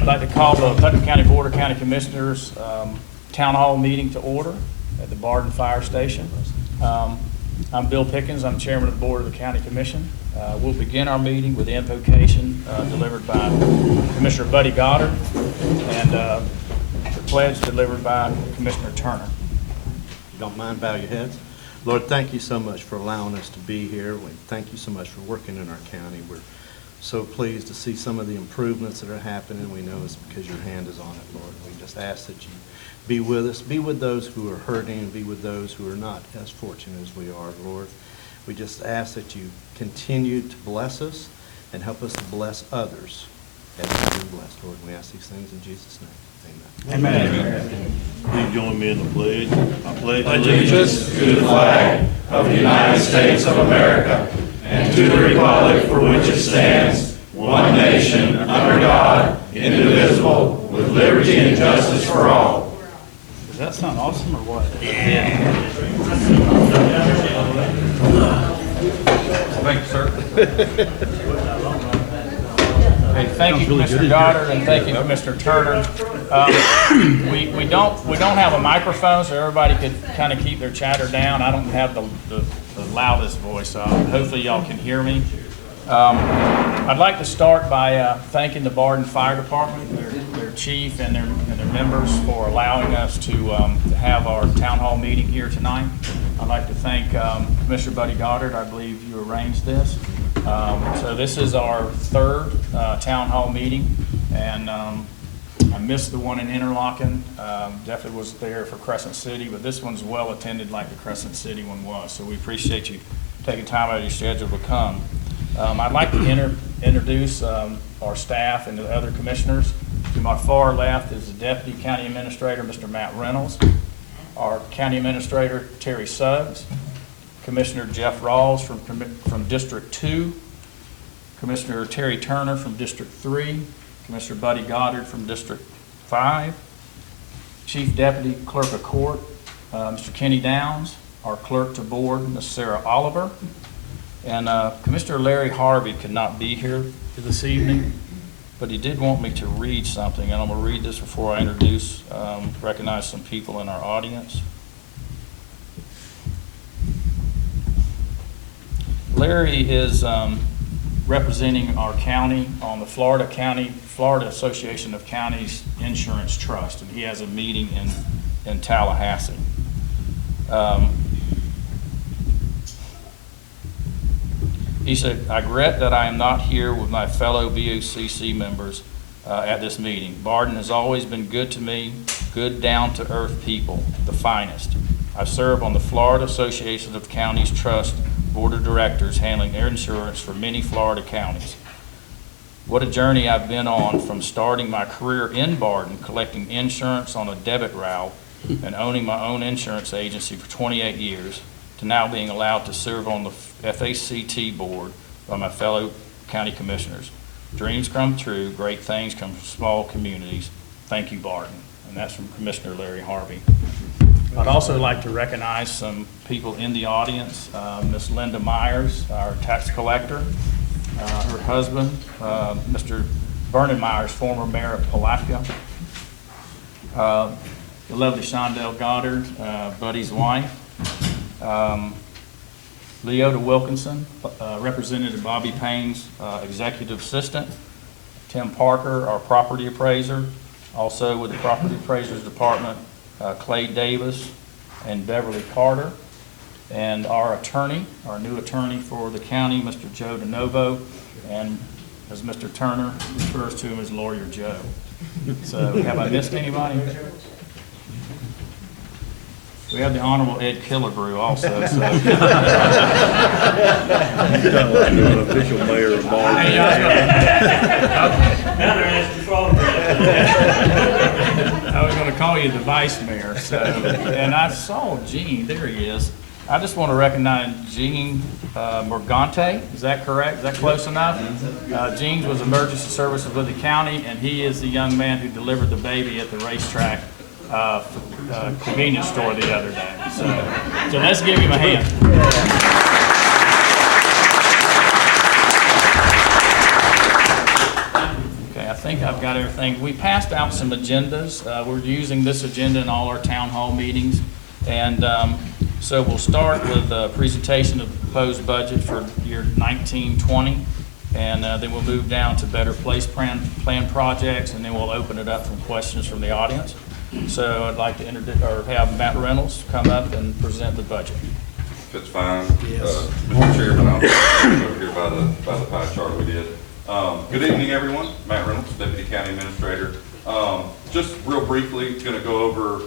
I'd like to call the Putnam County Board of County Commissioners Town Hall meeting to order at the Barden Fire Station. I'm Bill Pickens. I'm Chairman of the Board of the County Commission. We'll begin our meeting with the invocation delivered by Commissioner Buddy Goddard and the pledge delivered by Commissioner Turner. If you don't mind, bow your heads. Lord, thank you so much for allowing us to be here. Thank you so much for working in our county. We're so pleased to see some of the improvements that are happening. We know it's because your hand is on it, Lord. We just ask that you be with us, be with those who are hurting, and be with those who are not as fortunate as we are, Lord. We just ask that you continue to bless us and help us to bless others as you've been blessed, Lord. We ask these things in Jesus' name. Amen. Amen. Please join me in the pledge. I pledge allegiance to the flag of the United States of America and to the republic for which it stands, one nation, under God, indivisible, with liberty and justice for all. Does that sound awesome or what? Yeah. Thank you, sir. Hey, thank you, Commissioner Goddard, and thank you, Commissioner Turner. We don't have a microphone, so everybody could kind of keep their chatter down. I don't have the loudest voice, so hopefully y'all can hear me. I'd like to start by thanking the Barden Fire Department, their chief, and their members for allowing us to have our town hall meeting here tonight. I'd like to thank Commissioner Buddy Goddard. I believe you arranged this. So this is our third town hall meeting, and I missed the one in Interlochen. Definitely was there for Crescent City, but this one's well attended like the Crescent City one was. So we appreciate you taking time out of your schedule to come. I'd like to introduce our staff and the other commissioners. To my far left is the Deputy County Administrator, Mr. Matt Reynolds, our County Administrator, Terry Suggs, Commissioner Jeff Rawls from District 2, Commissioner Terry Turner from District 3, Commissioner Buddy Goddard from District 5, Chief Deputy Clerk of Court, Mr. Kenny Downs, our Clerk to Board, Ms. Sarah Oliver, and Commissioner Larry Harvey could not be here this evening, but he did want me to read something, and I'm going to read this before I recognize some people in our audience. Larry is representing our county on the Florida Association of Counties Insurance Trust, and he has a meeting in Tallahassee. He said, I regret that I am not here with my fellow BOCC members at this meeting. Barden has always been good to me, good down-to-earth people, the finest. I serve on the Florida Association of Counties Trust Board of Directors handling their insurance for many Florida counties. What a journey I've been on from starting my career in Barden, collecting insurance on a debit route and owning my own insurance agency for 28 years, to now being allowed to serve on the FACT board by my fellow county commissioners. Dreams come true, great things come from small communities. Thank you, Barden. And that's from Commissioner Larry Harvey. I'd also like to recognize some people in the audience. Ms. Linda Myers, our tax collector, her husband, Mr. Vernon Myers, former mayor of Palatka, the lovely Shondell Goddard, Buddy's wife, Leota Wilkinson, Representative Bobby Payne's executive assistant, Tim Parker, our property appraiser, also with the property appraisers department, Clay Davis and Beverly Carter, and our attorney, our new attorney for the county, Mr. Joe DeNovo, and as Mr. Turner refers to him as Lawyer Joe. So have I missed anybody? We have the Honorable Ed Killebrew also. So. You're an official mayor of Barden. I was going to call you the vice mayor. So, and I saw Gene. There he is. I just want to recognize Gene Morgante. Is that correct? Is that close enough? Gene was emergency services with the county, and he is the young man who delivered the baby at the racetrack convenience store the other day. So let's give him a hand. Okay, I think I've got everything. We passed out some agendas. We're using this agenda in all our town hall meetings. And so we'll start with a presentation of the proposed budget for year 1920. And then we'll move down to better place plan projects, and then we'll open it up for questions from the audience. So I'd like to have Matt Reynolds come up and present the budget. If it's fine. Yes. Mr. Chairman, I'll over here by the pie chart we did. Good evening, everyone. Matt Reynolds, Deputy County Administrator. Just real briefly, going to go over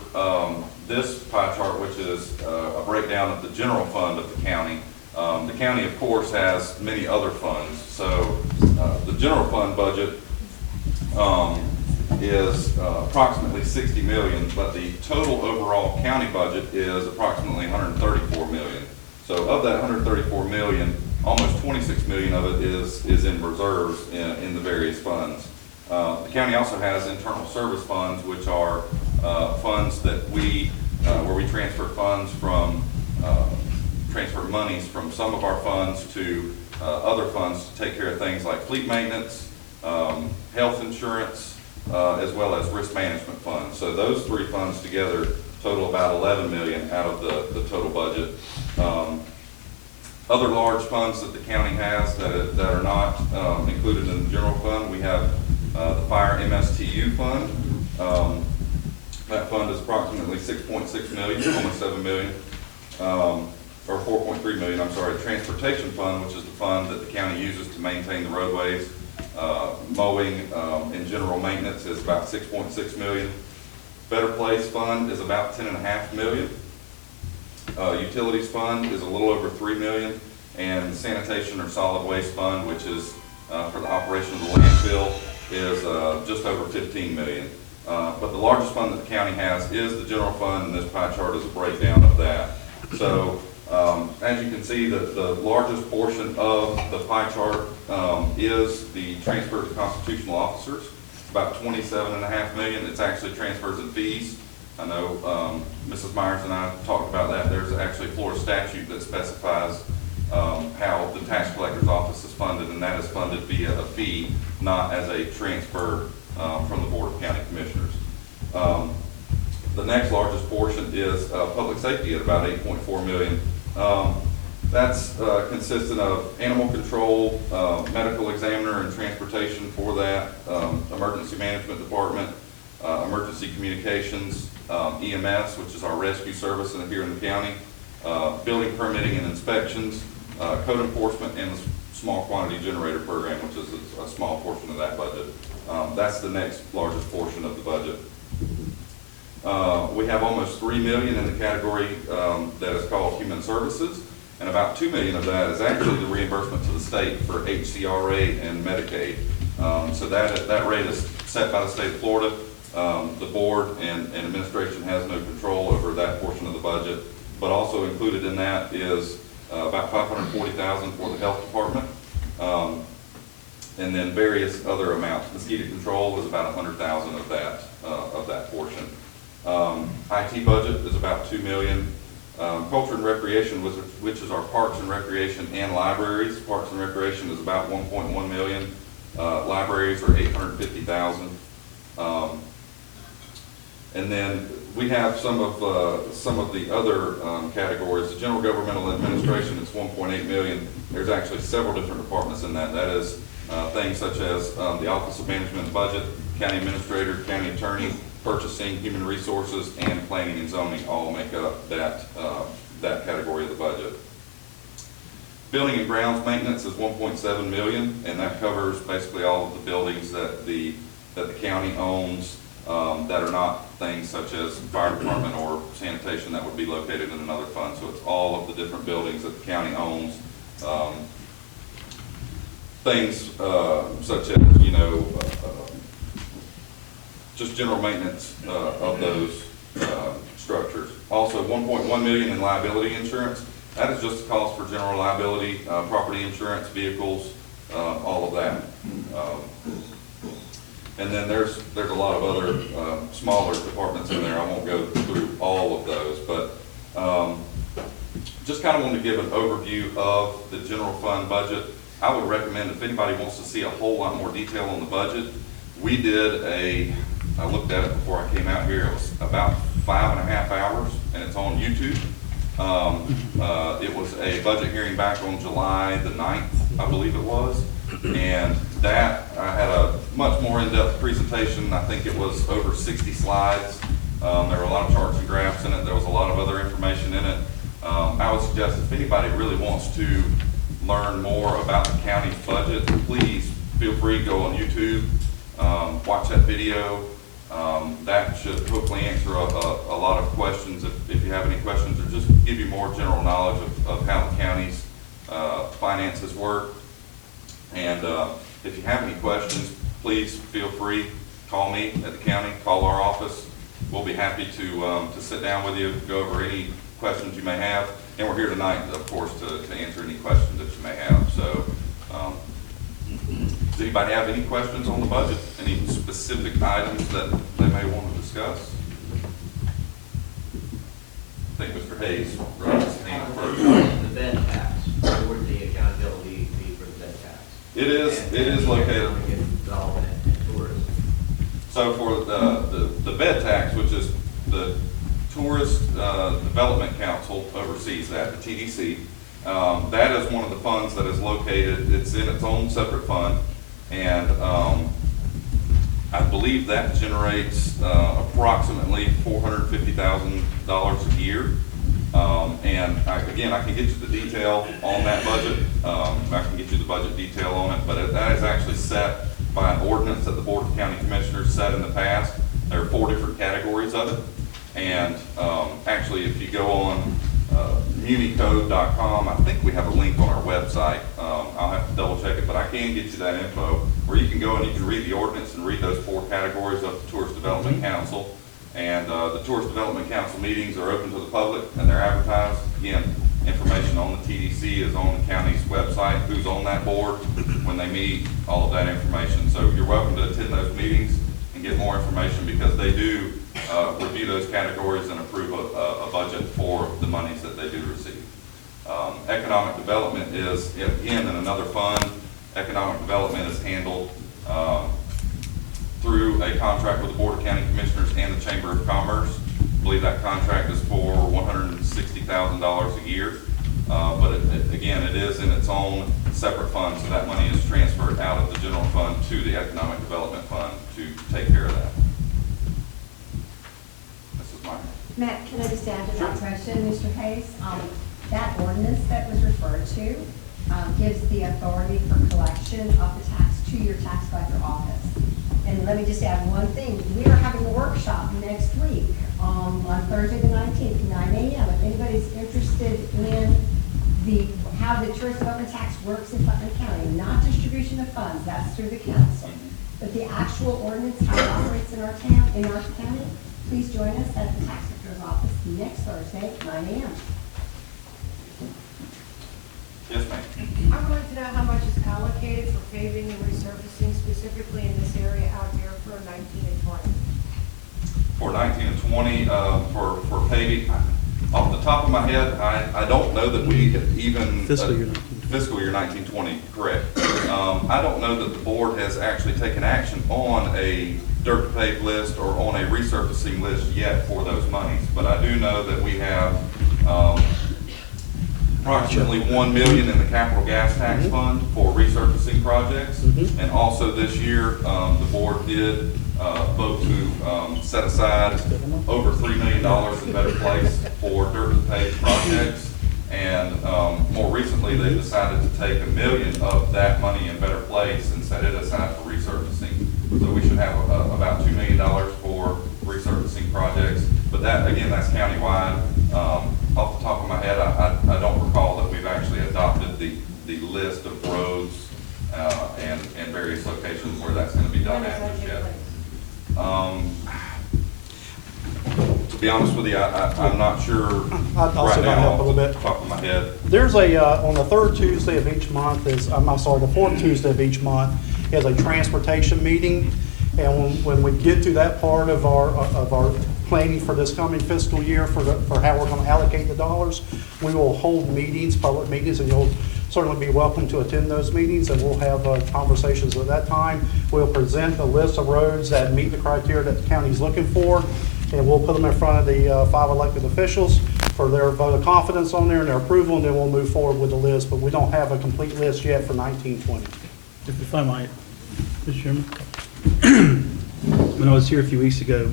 this pie chart, which is a breakdown of the general fund of the county. The county, of course, has many other funds. So the general fund budget is approximately $60 million, but the total overall county budget is approximately $134 million. So of that $134 million, almost $26 million of it is in reserves in the various funds. The county also has internal service funds, which are funds that where we transfer funds from transfer monies from some of our funds to other funds to take care of things like fleet maintenance, health insurance, as well as risk management funds. So those three funds together total about $11 million out of the total budget. Other large funds that the county has that are not included in the general fund, we have the Fire MSTU Fund. That fund is approximately $6.6 million, almost $7 million. Or $4.3 million, I'm sorry. Transportation Fund, which is the fund that the county uses to maintain the roadways, mowing, and general maintenance, is about $6.6 million. Better Place Fund is about $10.5 million. Utilities Fund is a little over $3 million, and Sanitation or Solid Waste Fund, which is for the operation of the landfill, is just over $15 million. But the largest fund that the county has is the general fund, and this pie chart is a breakdown of that. So as you can see, the largest portion of the pie chart is the transfer to constitutional officers. It's about $27.5 million. It's actually transfers and fees. I know Mrs. Myers and I talked about that. There's actually a Florida statute that specifies how the tax collector's office is funded, and that is funded via a fee, not as a transfer from the Board of County Commissioners. The next largest portion is public safety at about $8.4 million. That's consistent of animal control, medical examiner and transportation for that, emergency management department, emergency communications, EMS, which is our rescue service here in the county, building permitting and inspections, code enforcement, and the small quantity generator program, which is a small portion of that budget. That's the next largest portion of the budget. We have almost $3 million in the category that is called human services, and about $2 million of that is actually the reimbursement to the state for HCRA and Medicaid. So that rate is set by the state of Florida. The board and administration has no control over that portion of the budget, but also included in that is about $540,000 for the health department, and then various other amounts. Mosquito control is about $100,000 of that portion. IT budget is about $2 million. Culture and recreation, which is our parks and recreation and libraries. Parks and recreation is about $1.1 million. Libraries are $850,000. And then we have some of the other categories. The general governmental administration is $1.8 million. There's actually several different departments in that. That is things such as the Office of Management and Budget, County Administrator, County Attorney, Purchasing, Human Resources, and Planning and Zoning all make up that category of the budget. Building and grounds maintenance is $1.7 million, and that covers basically all of the buildings that the county owns that are not things such as fire department or sanitation that would be located in another fund. So it's all of the different buildings that the county owns. Things such as, just general maintenance of those structures. Also, $1.1 million in liability insurance. That is just the cost for general liability, property insurance, vehicles, all of that. And then there's a lot of other smaller departments in there. I won't go through all of those, but just kind of want to give an overview of the general fund budget. I would recommend if anybody wants to see a whole lot more detail on the budget, We did I looked at it before I came out here, it was about 5.5 hours, and it's on YouTube. It was a budget hearing back on July the 9th, I believe it was. And that, I had a much more in-depth presentation. I think it was over 60 slides. There were a lot of charts and graphs in it. There was a lot of other information in it. I would suggest if anybody really wants to learn more about the county's budget, please feel free to go on YouTube, watch that video. That should hopefully answer a lot of questions if you have any questions, or just give you more general knowledge of how the county's finances work. And if you have any questions, please feel free, call me at the county, call our office. We'll be happy to sit down with you, go over any questions you may have. And we're here tonight, of course, to answer any questions that you may have. So, does anybody have any questions on the budget? Any specific items that they may want to discuss? I think Mr. Hayes raised his hand first. The bed tax, where would the accountability be for the bed tax? It is located. So for the bed tax, which is the Tourist Development Council oversees that, the TDC. That is one of the funds that is located, it's in its own separate fund, and I believe that generates approximately $450,000 a year. And again, I can get you the detail on that budget. I can get you the budget detail on it, but that is actually set by an ordinance that the Board of County Commissioners set in the past. There are 4 different categories of it. And actually, if you go on municode.com, I think we have a link on our website. I'll have to double check it, but I can get you that info where you can go and you can read the ordinance and read those 4 categories of the Tourist Development Council. And the Tourist Development Council meetings are open to the public and they're advertised. Again, information on the TDC is on the county's website, who's on that board, when they meet, all of that information. So you're welcome to attend those meetings and get more information, because they do review those categories and approve a budget for the monies that they do receive. Economic development is, again, in another fund. Economic development is handled through a contract with the Board of County Commissioners and the Chamber of Commerce. I believe that contract is for $160,000 a year. But again, it is in its own separate fund, so that money is transferred out of the general fund to the Economic Development Fund to take care of that. This is mine. Matt, can I just add to that question, Mr. Hayes? That ordinance that was referred to gives the authority for collection of the tax to your tax collector office. And let me just add one thing. We are having a workshop next week on Thursday the 19th, 9 a.m. If anybody's interested in how the tourist development tax works in Putnam County, not distribution of funds, that's through the council, but the actual ordinance, how it operates in our town, in our county, please join us at the tax collector's office next Thursday, 9 a.m. Yes, ma'am. I would like to know how much is allocated for paving and resurfacing, specifically in this area out here for 19 and 20. For 19 and 20, for paving, off the top of my head, I don't know that we have even fiscal year 1920, correct. I don't know that the board has actually taken action on a dirt to pave list or on a resurfacing list yet for those monies, but I do know that we have approximately $1 million in the capital gas tax fund for resurfacing projects. And also this year, the board did vote to set aside over $3 million in Better Place for dirt to pave projects. And more recently, they decided to take $1 million of that money in Better Place and set it aside for resurfacing. So we should have about $2 million for resurfacing projects. But that, again, that's countywide. Off the top of my head, I don't recall that we've actually adopted the list of roads and various locations where that's going to be done at just yet. To be honest with you, I'm not sure I'll see right if I can now help a little off bit. the top of my head. There's on the 3rd Tuesday of each month the 4th Tuesday of each month is a transportation meeting. And when we get to that part of our planning for this coming fiscal year for how we're going to allocate the dollars, we will hold meetings, public meetings, and you'll certainly be welcome to attend those meetings, and we'll have conversations at that time. We'll present a list of roads that meet the criteria that the county's looking for, and we'll put them in front of the 5 elected officials for their vote of confidence on there and their approval, and then we'll move forward with the list. But we don't have a complete list yet for 1920. If I might, Mr. Chairman. When I was here a few weeks ago,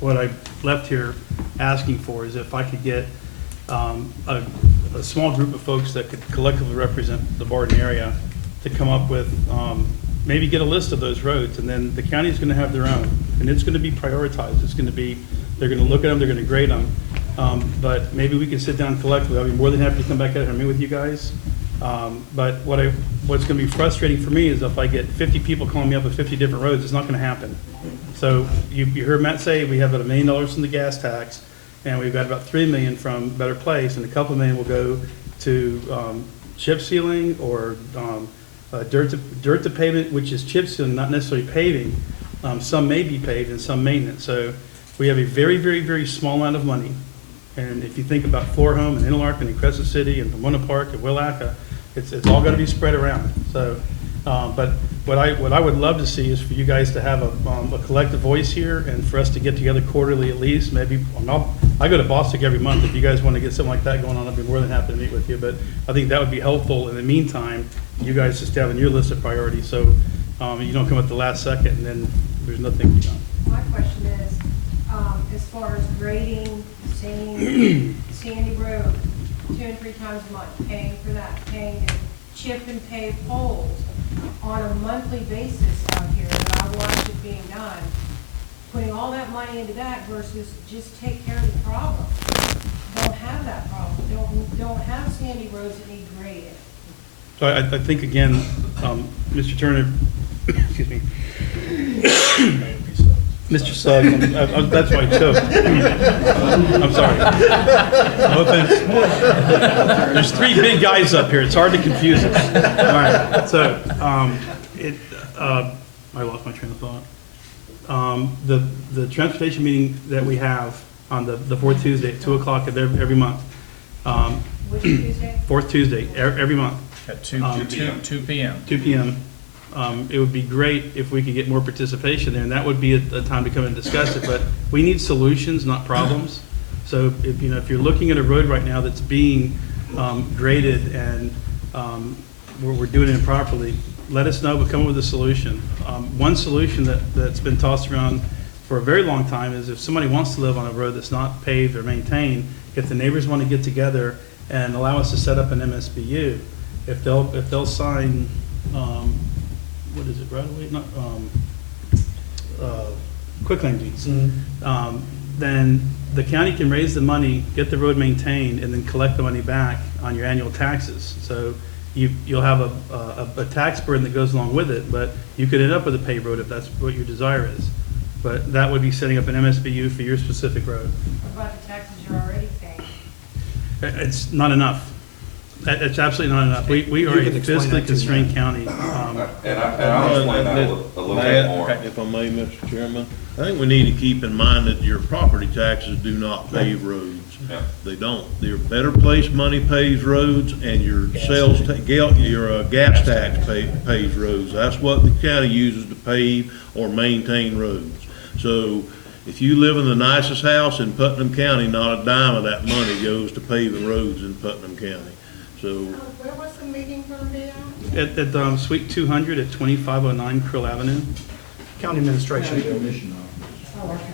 what I left here asking for is if I could get a small group of folks that could collectively represent the Barden area to come up with, maybe get a list of those roads, and then the county's going to have their own, and it's going to be prioritized. It's going to be, they're going to look at them, they're going to grade them, but maybe we can sit down collectively. I'll be more than happy to come back out and meet with you guys. But what's going to be frustrating for me is if I get 50 people calling me up with 50 different roads, it's not going to happen. So you heard Matt say we have about $1 million from the gas tax, and we've got about $3 million from Better Place, and a couple of million will go to chip sealing or dirt to pavement, which is chip sealing, not necessarily paving. Some may be paved and some maintenance. So we have a very, very, very small amount of money. And if you think about Floor Home and Interlaken and Crescent City and Pomona Park and Willaca, it's all got to be spread around. So, but what I would love to see is for you guys to have a collective voice here, and for us to get together quarterly at least. Maybe I go to BOCC every month. If you guys want to get something like that going on, I'd be more than happy to meet with you. But I think that would be helpful. In the meantime, you guys just have on your list of priorities, so you don't come at the last second and then there's nothing to be done. My question is, as far as grading, Sandy Road, 2 and 3 times a month, paying for that, paying to chip and pave holes on a monthly basis out here that I watch it being done, putting all that money into that versus just take care of the problem. Don't have that problem. Don't have sandy roads that need graded. So I think, again, Mr. Turner, excuse me, Mr. Suggs, that's why I choked. I'm sorry. No offense. There's 3 big guys up here. It's hard to confuse us. All right. So, I lost my train of thought. The transportation meeting that we have on the fourth Tuesday at 2 o'clock of every month. Which Tuesday? Fourth Tuesday, every month. At 2 p.m. 2 p.m. It would be great if we could get more participation there, and that would be a time to come and discuss it. But we need solutions, not problems. So if you're looking at a road right now that's being graded and we're doing it improperly, let us know. But come up with a solution. One solution that's been tossed around for a very long time is if somebody wants to live on a road that's not paved or maintained, if the neighbors want to get together and allow us to set up an MSBU, if they'll sign. What is it, right away? Not quitclaim deeds. Mm-hmm. Then the county can raise the money, get the road maintained, and then collect the money back on your annual taxes. So you'll have a tax burden that goes along with it, but you could end up with a paved road if that's what your desire is. But that would be setting up an MSBU for your specific road. What about the taxes you're already paying? It's not enough. It's absolutely not enough. We are a fiscally constrained county. And I'll explain that a little bit more. If I may, Mr. Chairman, I think we need to keep in mind that your property taxes do not pave roads. Yeah. They don't. Your Better Place money pays roads, and your your gas tax pays roads. That's what the county uses to pave or maintain roads. So if you live in the nicest house in Putnam County, not a dime of that money goes to paving roads in Putnam County. So Where was the meeting going to be at? At Suite 200 at 2509 Krill Avenue. County administration. Oh, okay.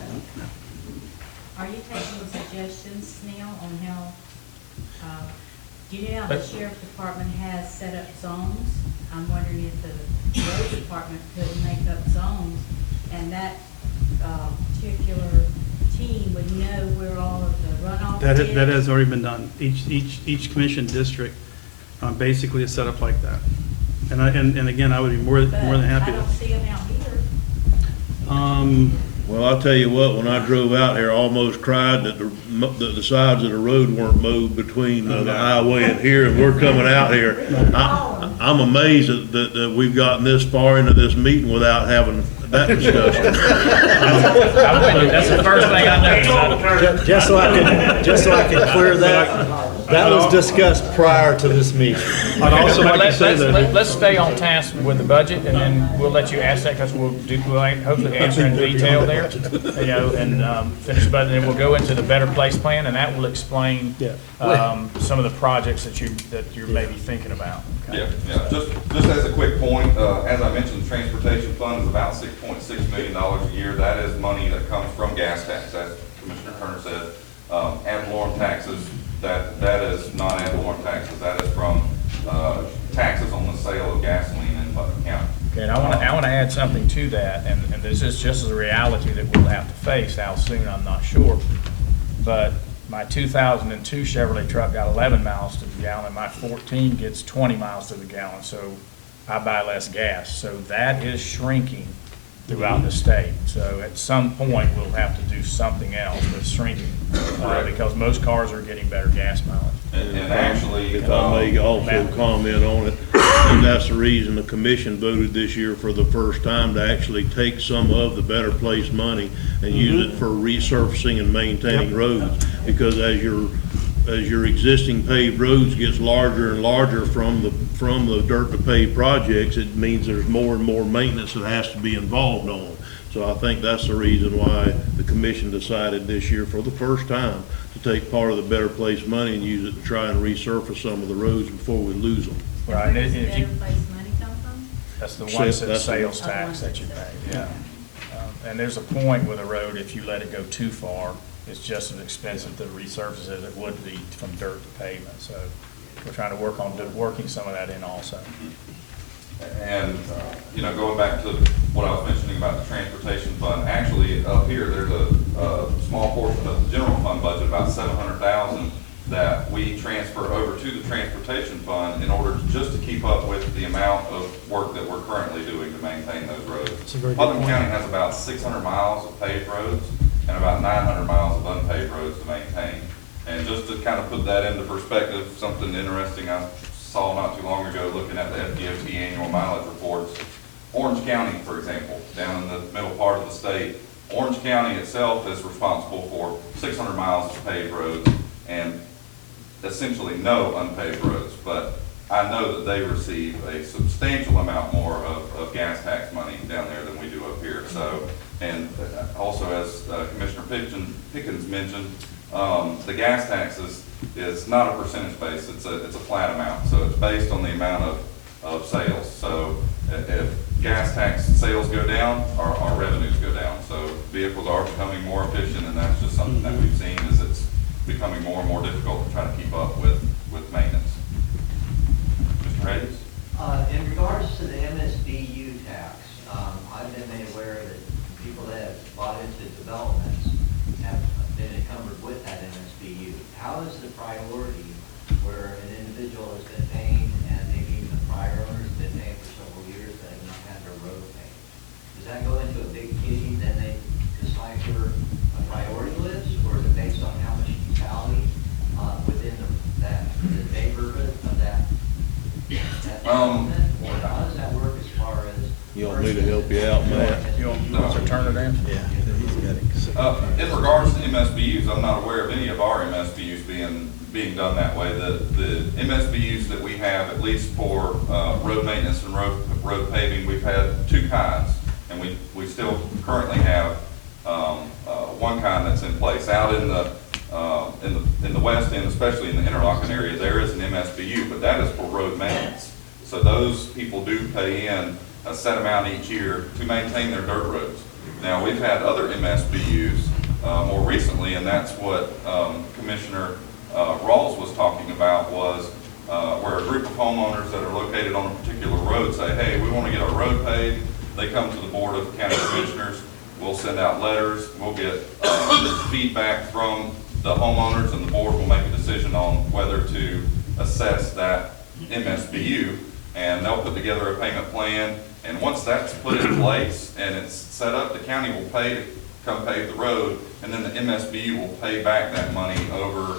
Are you taking suggestions, Neil, on how, do you know how the sheriff department has set up zones? I'm wondering if the road department could make up zones, and that particular team would know where all of the runoff is? That has already been done. Each commission district basically is set up like that. And again, I would be more than happy I don't see them out here. well, I'll tell you what, when I drove out here, I almost cried that the sides of the road weren't mowed between the highway and here, and we're coming out here. I'm amazed that we've gotten this far into this meeting without having that discussion. That's the first thing I know. Just so I can clear that, That was discussed prior to this meeting. I'd also But like to say that, let's stay on task with the budget, and then we'll let you ask that, because we'll hopefully answer in detail there, and finish the budget, and then we'll go into the Better Place Plan, and that will explain some of the projects that you're maybe thinking about. Okay? Yeah. Just as a quick point, as I mentioned, the transportation fund is about $6.6 million a year. That is money that comes from gas tax, as Commissioner Turner said. Ad valorem taxes, that is not ad valorem taxes. That is from taxes on the sale of gasoline in Putnam County. Okay, and I want to add something to that, and this is just a reality that we'll have to face. How soon, I'm not sure. But my 2002 Chevrolet truck got 11 miles to the gallon, and my 14 gets 20 miles to the gallon, so I buy less gas. So that is shrinking throughout the state. So at some point, we'll have to do something else with shrinking, because most cars are getting better gas mileage. And actually, if I may also comment on it, and that's the reason the commission voted this year for the first time to actually take some of the Better Place money and use it for resurfacing and maintaining roads. Because as your existing paved roads gets larger and larger from the dirt to pave projects, it means there's more and more maintenance that has to be involved on them. So I think that's the reason why the commission decided this year for the first time to take part of the Better Place money and use it to try and resurface some of the roads before we lose them. Right, Where does and if you, Better Place money come from? that's the Sa- one that's that's the- sales tax that you pay, yeah. And there's a point with a road, if you let it go too far, it's just as expensive to resurface as it would be from dirt to pavement. So we're trying to work on working some of that in also. And, going back to what I was mentioning about the transportation fund, actually up here, there's a small portion of the general fund budget, about $700,000, that we transfer over to the transportation fund in order just to keep up with the amount of work that we're currently doing to maintain those roads. Putnam County has about 600 miles of paved roads and about 900 miles of unpaved roads to maintain. And just to kind of put that into perspective, something interesting I saw not too long ago looking at the FDOT annual mileage reports. Orange County, for example, down in the middle part of the state, Orange County itself is responsible for 600 miles of paved roads and essentially no unpaved roads. But I know that they receive a substantial amount more of gas tax money down there than we do up here. So, and also as Commissioner Pickens mentioned, the gas taxes is not a percentage base, it's a flat amount. So it's based on the amount of sales. So if gas tax sales go down, our revenues go down. So vehicles are becoming more efficient, and that's just something that we've seen is it's becoming more and more difficult to try to keep up with maintenance. Mr. Hayes? In regards to the MSBU tax, I've been made aware that people that have bought into developments have been encumbered with that MSBU. How is the priority where an individual has been paying, and maybe even the prior owner's been paying for several years, that have not had their road paid? Does that go into a big kitty, then they decipher a priority list, or is it based on how much neutrality within the neighborhood of that development? Or how does that work as far as? You want me to help you out, Matt? You want Mr. Turner to answer? Yeah, he's got it. In regards to MSBU's, I'm not aware of any of our MSBU's being done that way. The MSBU's that we have, at least for road maintenance and road paving, we've had two kinds, and we still currently have one kind that's in place. Out in the west end, especially in the interlocking area, there is an MSBU, but that is for road maintenance. So those people do pay in a set amount each year to maintain their dirt roads. Now, we've had other MSBU's more recently, and that's what Commissioner Rawls was talking about, was where a group of homeowners that are located on a particular road say, hey, we want to get our road paved. They come to the Board of County Commissioners. We'll send out letters. We'll get feedback from the homeowners, and the board will make a decision on whether to assess that MSBU, and they'll put together a payment plan. And once that's put in place and it's set up, the county will pay to come pave the road, and then the MSBU will pay back that money over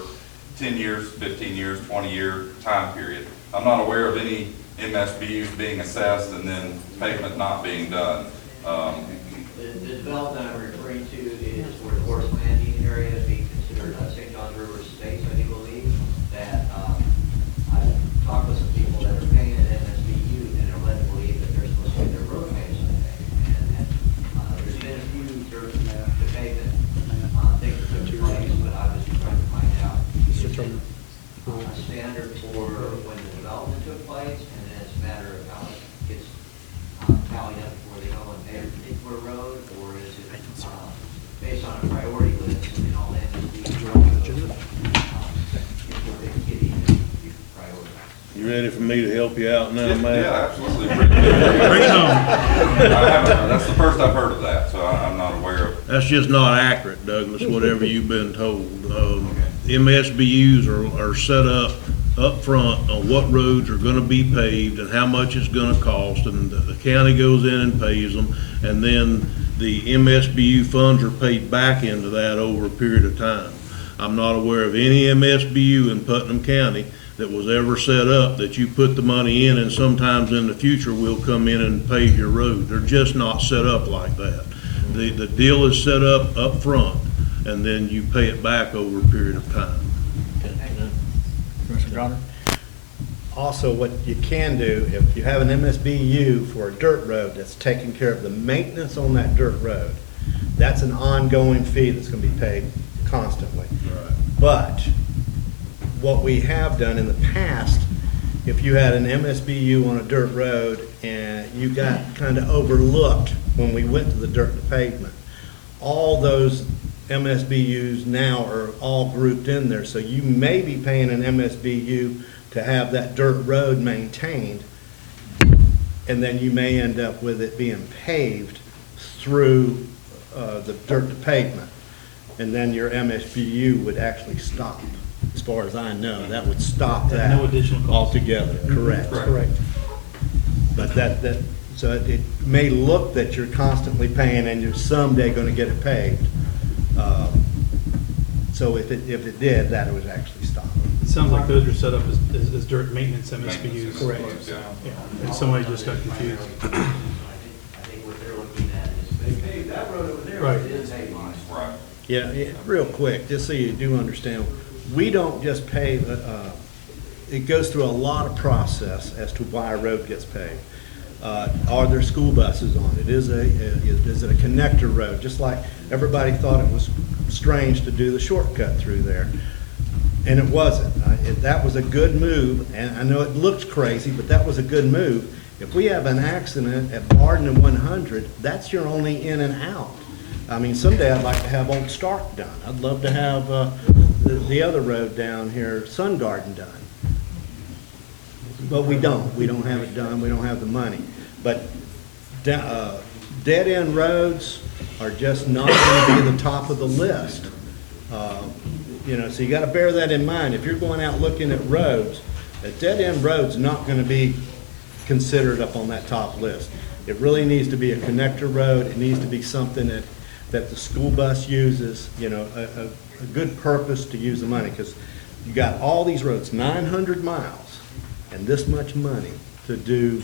10 years, 15 years, 20-year time period. I'm not aware of any MSBUs being assessed and then payment not being done. The development I'm referring to is where the Horace Landing area being considered St. John's River Estates, I do believe, that my priority list and all MSBU. You ready for me to help you out now, Yeah, Matt? absolutely. Bring it home. That's the first I've heard of that, so I'm not aware of. That's just not accurate, Douglas, whatever you've been told. MSBU's are set up front on what roads are gonna be paved and how much it's gonna cost, and the county goes in and pays them, and then the MSBU funds are paid back into that over a period of time. I'm not aware of any MSBU in Putnam County that was ever set up that you put the money in and sometimes in the future we'll come in and pave your road. They're just not set up like that. The deal is set up front, and then you pay it back over a period of time. Commissioner Goddard? Also, what you can do, if you have an MSBU for a dirt road that's taking care of the maintenance on that dirt road, that's an ongoing fee that's gonna be paid constantly. Right. But what we have done in the past, if you had an MSBU on a dirt road and you got kind of overlooked when we went to the dirt to pavement, all those MSBU's now are all grouped in there. So you may be paying an MSBU to have that dirt road maintained, and then you may end up with it being paved through the dirt to pavement. And then your MSBU would actually stop. As far as I know, that would stop At that no additional cost. altogether. Correct. Correct. But so it may look that you're constantly paying and you're someday gonna get it paved. So if it did, that would actually stop. It sounds like those are set up as dirt maintenance MSBU's. Correct. Yeah, and somebody just got confused. I think what they're looking at is, they paved that road over there, Right. but it didn't pave mine. Right. Yeah, real quick, just so you do understand, we don't just pave, it goes through a lot of process as to why a road gets paved. Are there school buses on it? Is it a connector road? Just like everybody thought it was strange to do the shortcut through there. And it wasn't. That was a good move, and I know it looks crazy, but that was a good move. If we have an accident at Barden and 100, that's your only in and out. I mean, someday I'd like to have Old Stark done. I'd love to have the other road down here, Sun Garden, done. But we don't. We don't have it done. We don't have the money. But dead-end roads are just not going to be the top of the list. You know, so you got to bear that in mind. If you're going out looking at roads, a dead-end road's not going to be considered up on that top list. It really needs to be a connector road. It needs to be something that the school bus uses, you know, a good purpose to use the money, because you got all these roads, 900 miles, and this much money to do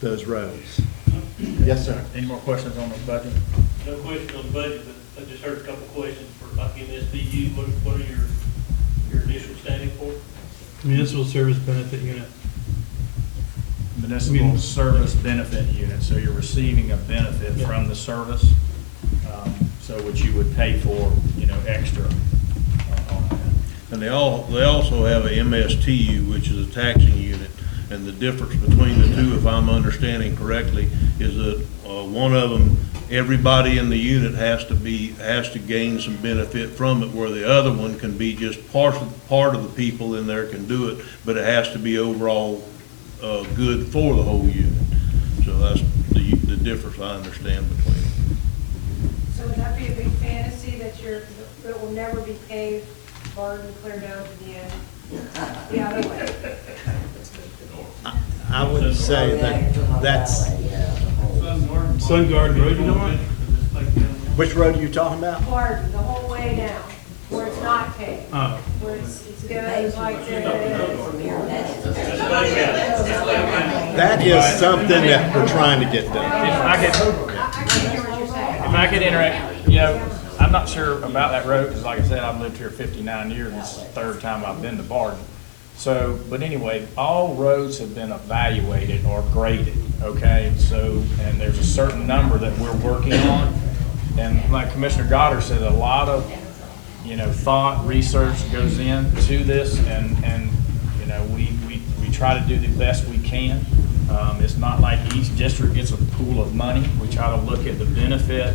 those roads. Yes, sir. Any more questions on the budget? No question on the budget, but I just heard a couple of questions for like MSBU. What are your initial standing for? Municipal Service Benefit Unit. Municipal Service Benefit Unit, so you're receiving a benefit from the service, so which you would pay for, you know, extra on that. And they also have a MSTU, which is a taxing unit. And the difference between the two, if I'm understanding correctly, is that one of them, everybody in the unit has to gain some benefit from it, where the other one can be just part of the people in there can do it, but it has to be overall good for the whole unit. So that's the difference I understand between them. So would that be a big fantasy that it will never be paved, Barden clear down to the end? The other way? I would say that's, Sun Garden Road, you know what? which road are you talking about? Barden, the whole way down, where it's not paved, Oh, where it goes like this. That is something that we're trying to get done. If I could, I can hear what you're saying. if I could interact, you know, I'm not sure about that road, because like I said, I've lived here 59 years, this is the third time I've been to Barden. So, but anyway, all roads have been evaluated or graded, okay? So, and there's a certain number that we're working on. And like Commissioner Goddard said, a lot of, you know, thought, research goes into this, and you know, we try to do the best we can. It's not like each district gets a pool of money. We try to look at the benefit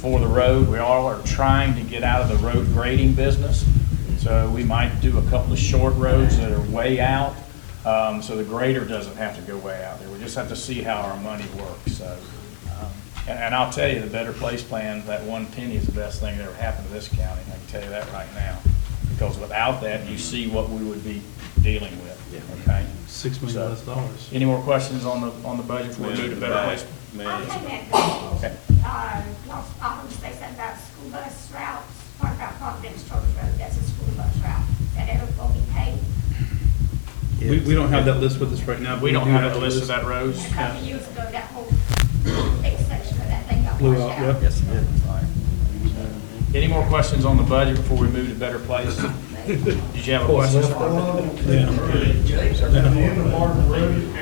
for the road. We all are trying to get out of the road grading business. So we might do a couple of short roads that are way out, so the grader doesn't have to go way out there. We just have to see how our money works, so. And I'll tell you, the Better Place Plan, that 1 penny is the best thing that ever happened to this county. I can tell you that right now. Because without that, you see what we would be dealing with, okay? $6 million less dollars. Any more questions on the budget before we move to Better Place? Okay. Okay. Y'all often say something about school bus routes. What about Providence Church Road? That's a school bus route. That ever will be paid? We don't have that list with us right now. but We don't do have a list of that road. A couple years ago, that whole big section of that thing got Blew washed out, out. yep. Any more questions on the budget before we move to Better Place? Did you have a question? At the end of Barden Road,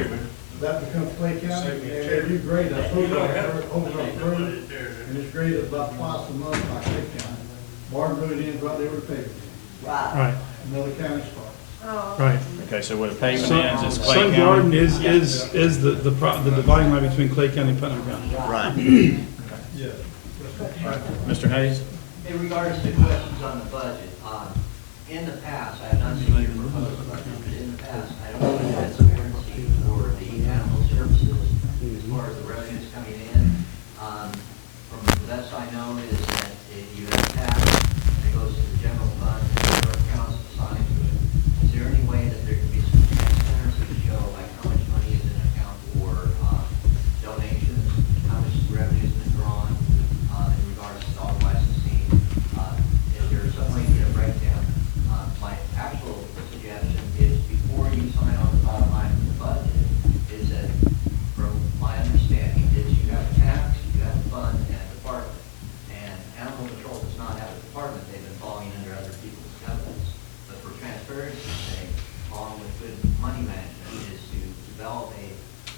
that becomes Clay County, and they do grade us over our road, and it's graded about twice a month by Clay County. Barden Road ends right there with paper, Right, another county spot. right. Okay, so where the pavement ends, it's Clay Sun County. Garden is the dividing line between Clay County and Putnam County. Right. Mr. Hayes? In regards to questions on the budget, in the past, I have not seen your proposed budget, but in the past, I don't know if that's a transparency for the animal services as far as the revenues coming in. From the best I know is that if you have tax, it goes to the general fund, and your accounts assigned to it. Is there any way that there can be some transparency to show like how much money is in an account for donations, how much revenue has been drawn in regards to dog licensing? Is there some way to get a breakdown? My actual suggestion is before you sign on the bottom line of the budget, is that from my understanding is you have a tax, you have a fund, and a department. And animal control does not have a department, they've been falling under other people's governance. But for transparency's sake, along with good money management, is to develop a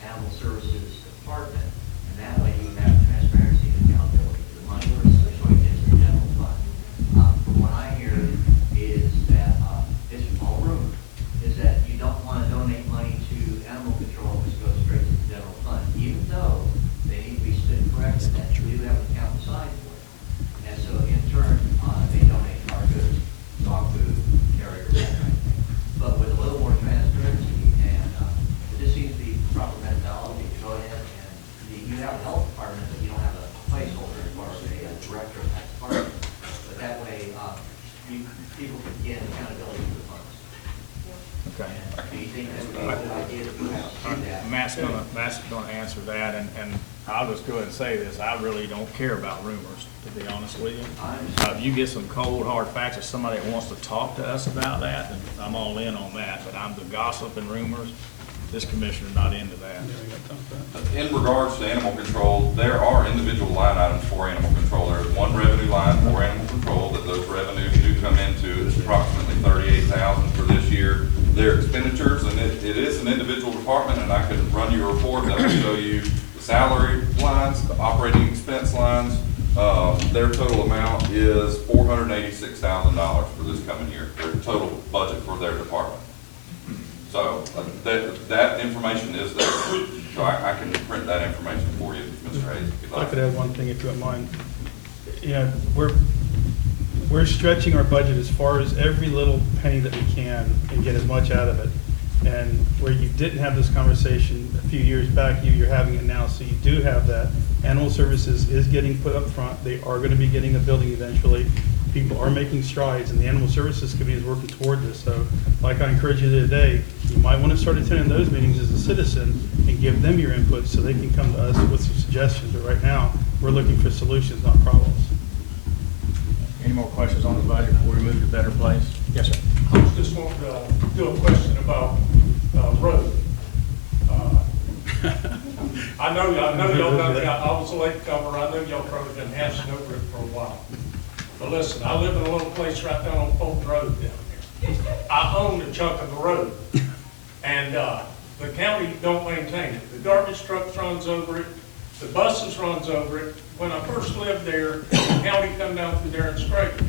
animal services department. And that way you have transparency and accountability to the money versus going into the general fund. From what I hear is that, it's all rumor, is that you don't want to donate money to animal control, which goes straight to the general fund, even though they need to be stood corrected that you do have an account assigned for it. And so in turn, they donate hard goods, dog food, carriers, that kind of thing. But with a little more transparency, and it just seems to be proper methodology to go ahead and, you have a health department, but you don't have a placeholder as far as a director of that department. But that way, people can get accountability for the funds. Okay. And do you think that would be a good idea to perhaps do that? Matt's gonna answer that, and I'll just go ahead and say this, I really don't care about rumors, to be honest with you. If you get some cold, hard facts, or somebody that wants to talk to us about that, then I'm all in on that, but I'm the gossip and rumors, this commissioner's not into that. In regards to animal control, there are individual line items for animal control. There is one revenue line for animal control that those revenues do come into. It's approximately $38,000 for this year. Their expenditures, and it is an individual department, and I can run you a report that will show you the salary lines, the operating expense lines. Their total amount is $486,000 for this coming year, their total budget for their department. So that information is there, so I can print that information for you, Mr. Hayes, if you'd If I like. could add one thing, if you don't mind. You know, we're stretching our budget as far as every little penny that we can and get as much out of it. And where you didn't have this conversation a few years back, you're having it now, so you do have that. Animal services is getting put up front. They are going to be getting a building eventually. People are making strides, and the Animal Services Committee is working toward this. So like I encourage you today, you might want to start attending those meetings as a citizen and give them your input so they can come to us with some suggestions. But right now, we're looking for solutions, not problems. Any more questions on the budget before we move to Better Place? Yes, sir. I was just wanting to do a question about road. I know y'all done, I was a late comer, I know y'all probably been hashing over it for a while. But listen, I live in a little place right down on Fulton Road down here. I own a chunk of the road, and the county don't maintain it. The garbage trucks runs over it, the buses runs over it. When I first lived there, the county come down through there and scrape it.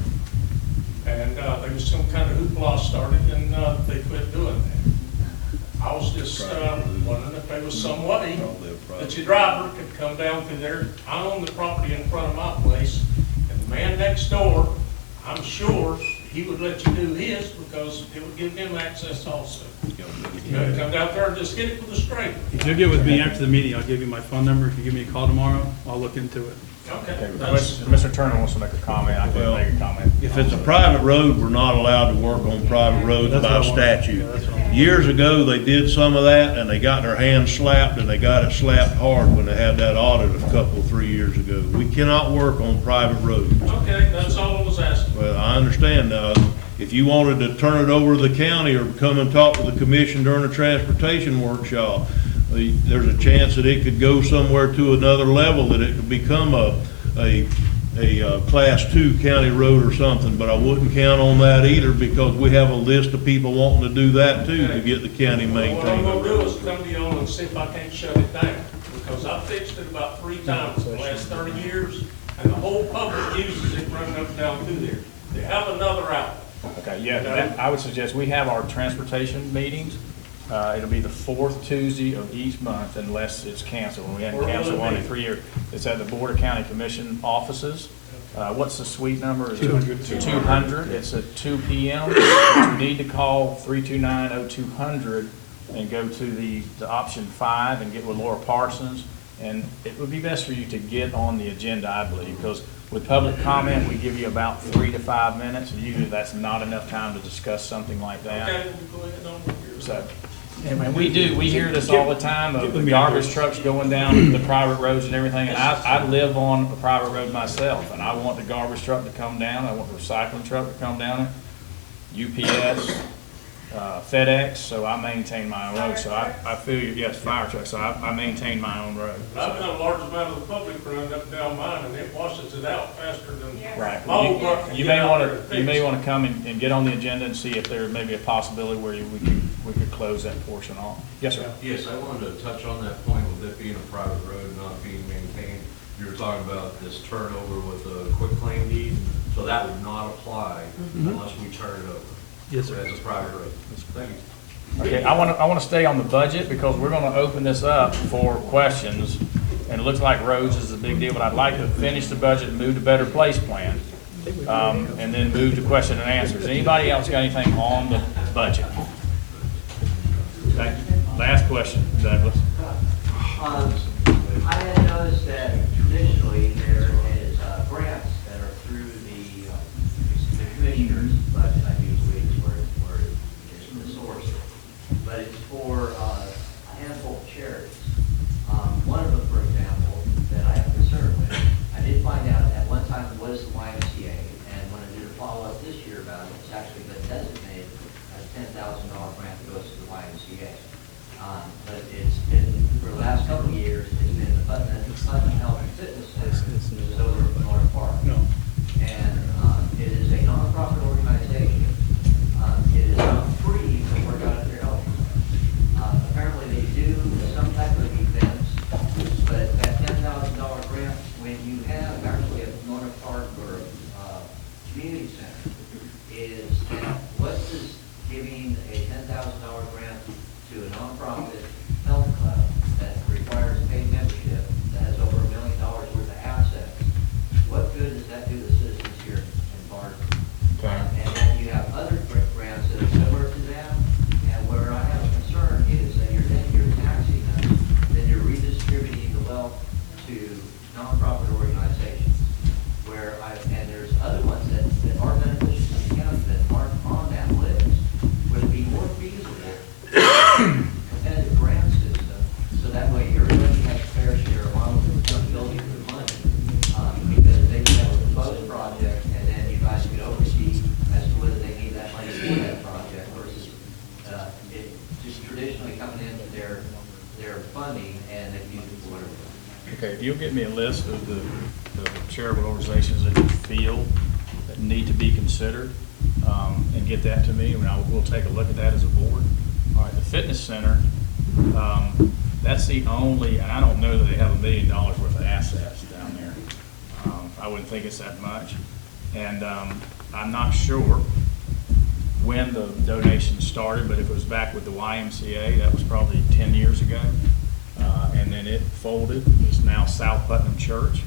And there was some kind of hoopla started, and they quit doing that. I was just, wondering if there was some way that your driver could come down through there. I own the property in front of my place, and the man next door, I'm sure he would let you do his because it would give him access also. You know, come down there and just hit it with a straight. If you'll get with me after the meeting, I'll give you my phone number. If you give me a call tomorrow, I'll look into it. Okay. Mr. Turner wants to make a comment. I can make a comment. If it's a private road, we're not allowed to work on private roads That's by what I want. statute. Yeah, that's what I want. Years ago, they did some of that, and they got their hands slapped, and they got it slapped hard when they had that audit a couple, 3 years ago. We cannot work on private roads. Okay, that's all I was asking. Well, I understand now. If you wanted to turn it over to the county or come and talk to the commission during a transportation workshop, there's a chance that it could go somewhere to another level, that it could become a class 2 county road or something, but I wouldn't count on that either, because we have a list of people wanting to do that too, to get the county What I'm maintained. gonna do is come to you all and see if I can't shut it down, because I fixed it about 3 times in the last 30 years, and the whole public uses it running up and down through there. They have another outlet. Okay, yeah, I would suggest we have our transportation meetings. It'll be the 4th Tuesday of each month unless it's canceled. We haven't canceled one in 3 years. It's at the Board of County Commission offices. What's the suite number? 200. 200. It's at 2 p.m. You need to call 329-0200 and go to the option 5 and get with Laura Parsons. And it would be best for you to get on the agenda, I believe, because with public comment, we give you about 3 to 5 minutes, and usually that's not enough time to discuss something like that. Okay, we'll go ahead on with yours. So, and we hear this all the time, of the garbage trucks going down the private roads and everything, and I live on a private road myself, and I want the garbage truck to come down, I want the recycling truck to come down it, UPS, FedEx, so I maintain my own road, so I feel you, yes, fire truck, so I maintain my own road. I've got a large amount of the public running up and down mine, and it washes it out faster than. Right. my old truck can You get may out want there and to, you fix may it. want to come and get on the agenda and see if there may be a possibility where we could close that portion off. Yes, sir. Yes, I wanted to touch on that point with it being a private road not being maintained. You were talking about this turnover with a quitclaim deed, so that would not apply unless we turn it over. Yes, sir. As a private road. Thank you. Okay, I want to stay on the budget because we're going to open this up for questions. And it looks like roads is a big deal, but I'd like to finish the budget and move to Better Place Plan. And then move to question and answers. Anybody else got anything on the budget? Okay, last question, Douglas. I had noticed that traditionally there is grants that are through the commissioner's budget, I usually is where it's the source. But it's for a handful of charities. One of them, for example, that I have concern with, I did find out at one time it was the YMCA, and when I did a follow-up this year about it, it's actually been designated as a $10,000 grant that goes to the YMCA. But it's been, for the last couple of years, it's been the Putnam Health and Fitness Center, over in North Park. No. And it is a nonprofit organization. It is not free to work out at their health. Apparently they do some type of events, but that $10,000 grant, when you have actually a North Park or community center, is that what does giving a $10,000 grant to a nonprofit health club that requires paid membership, that has over $1 million worth of assets, what good does that do to the citizens here in Barden? And then you have other grants that are similar to that, and where I have a concern is that you're taxing them, then you're redistributing the wealth to nonprofit organizations. And there's other ones that are beneficial to the county that aren't on that list, would it be more feasible competitive grant system, so that way everybody has a fair share along with the ability for the money. Because they can have a proposed project, and then you guys could oversee as to whether they need that money for that project versus it just traditionally coming into their funding and they use it for whatever. Okay, if you'll give me a list of the charitable organizations that you feel that need to be considered, and get that to me, and we'll take a look at that as a board. All right, the fitness center, that's the only, and I don't know that they have $1 million worth of assets down there. I wouldn't think it's that much. And I'm not sure when the donation started, but if it was back with the YMCA, that was probably 10 years ago. And then it folded. It's now South Putnam Church.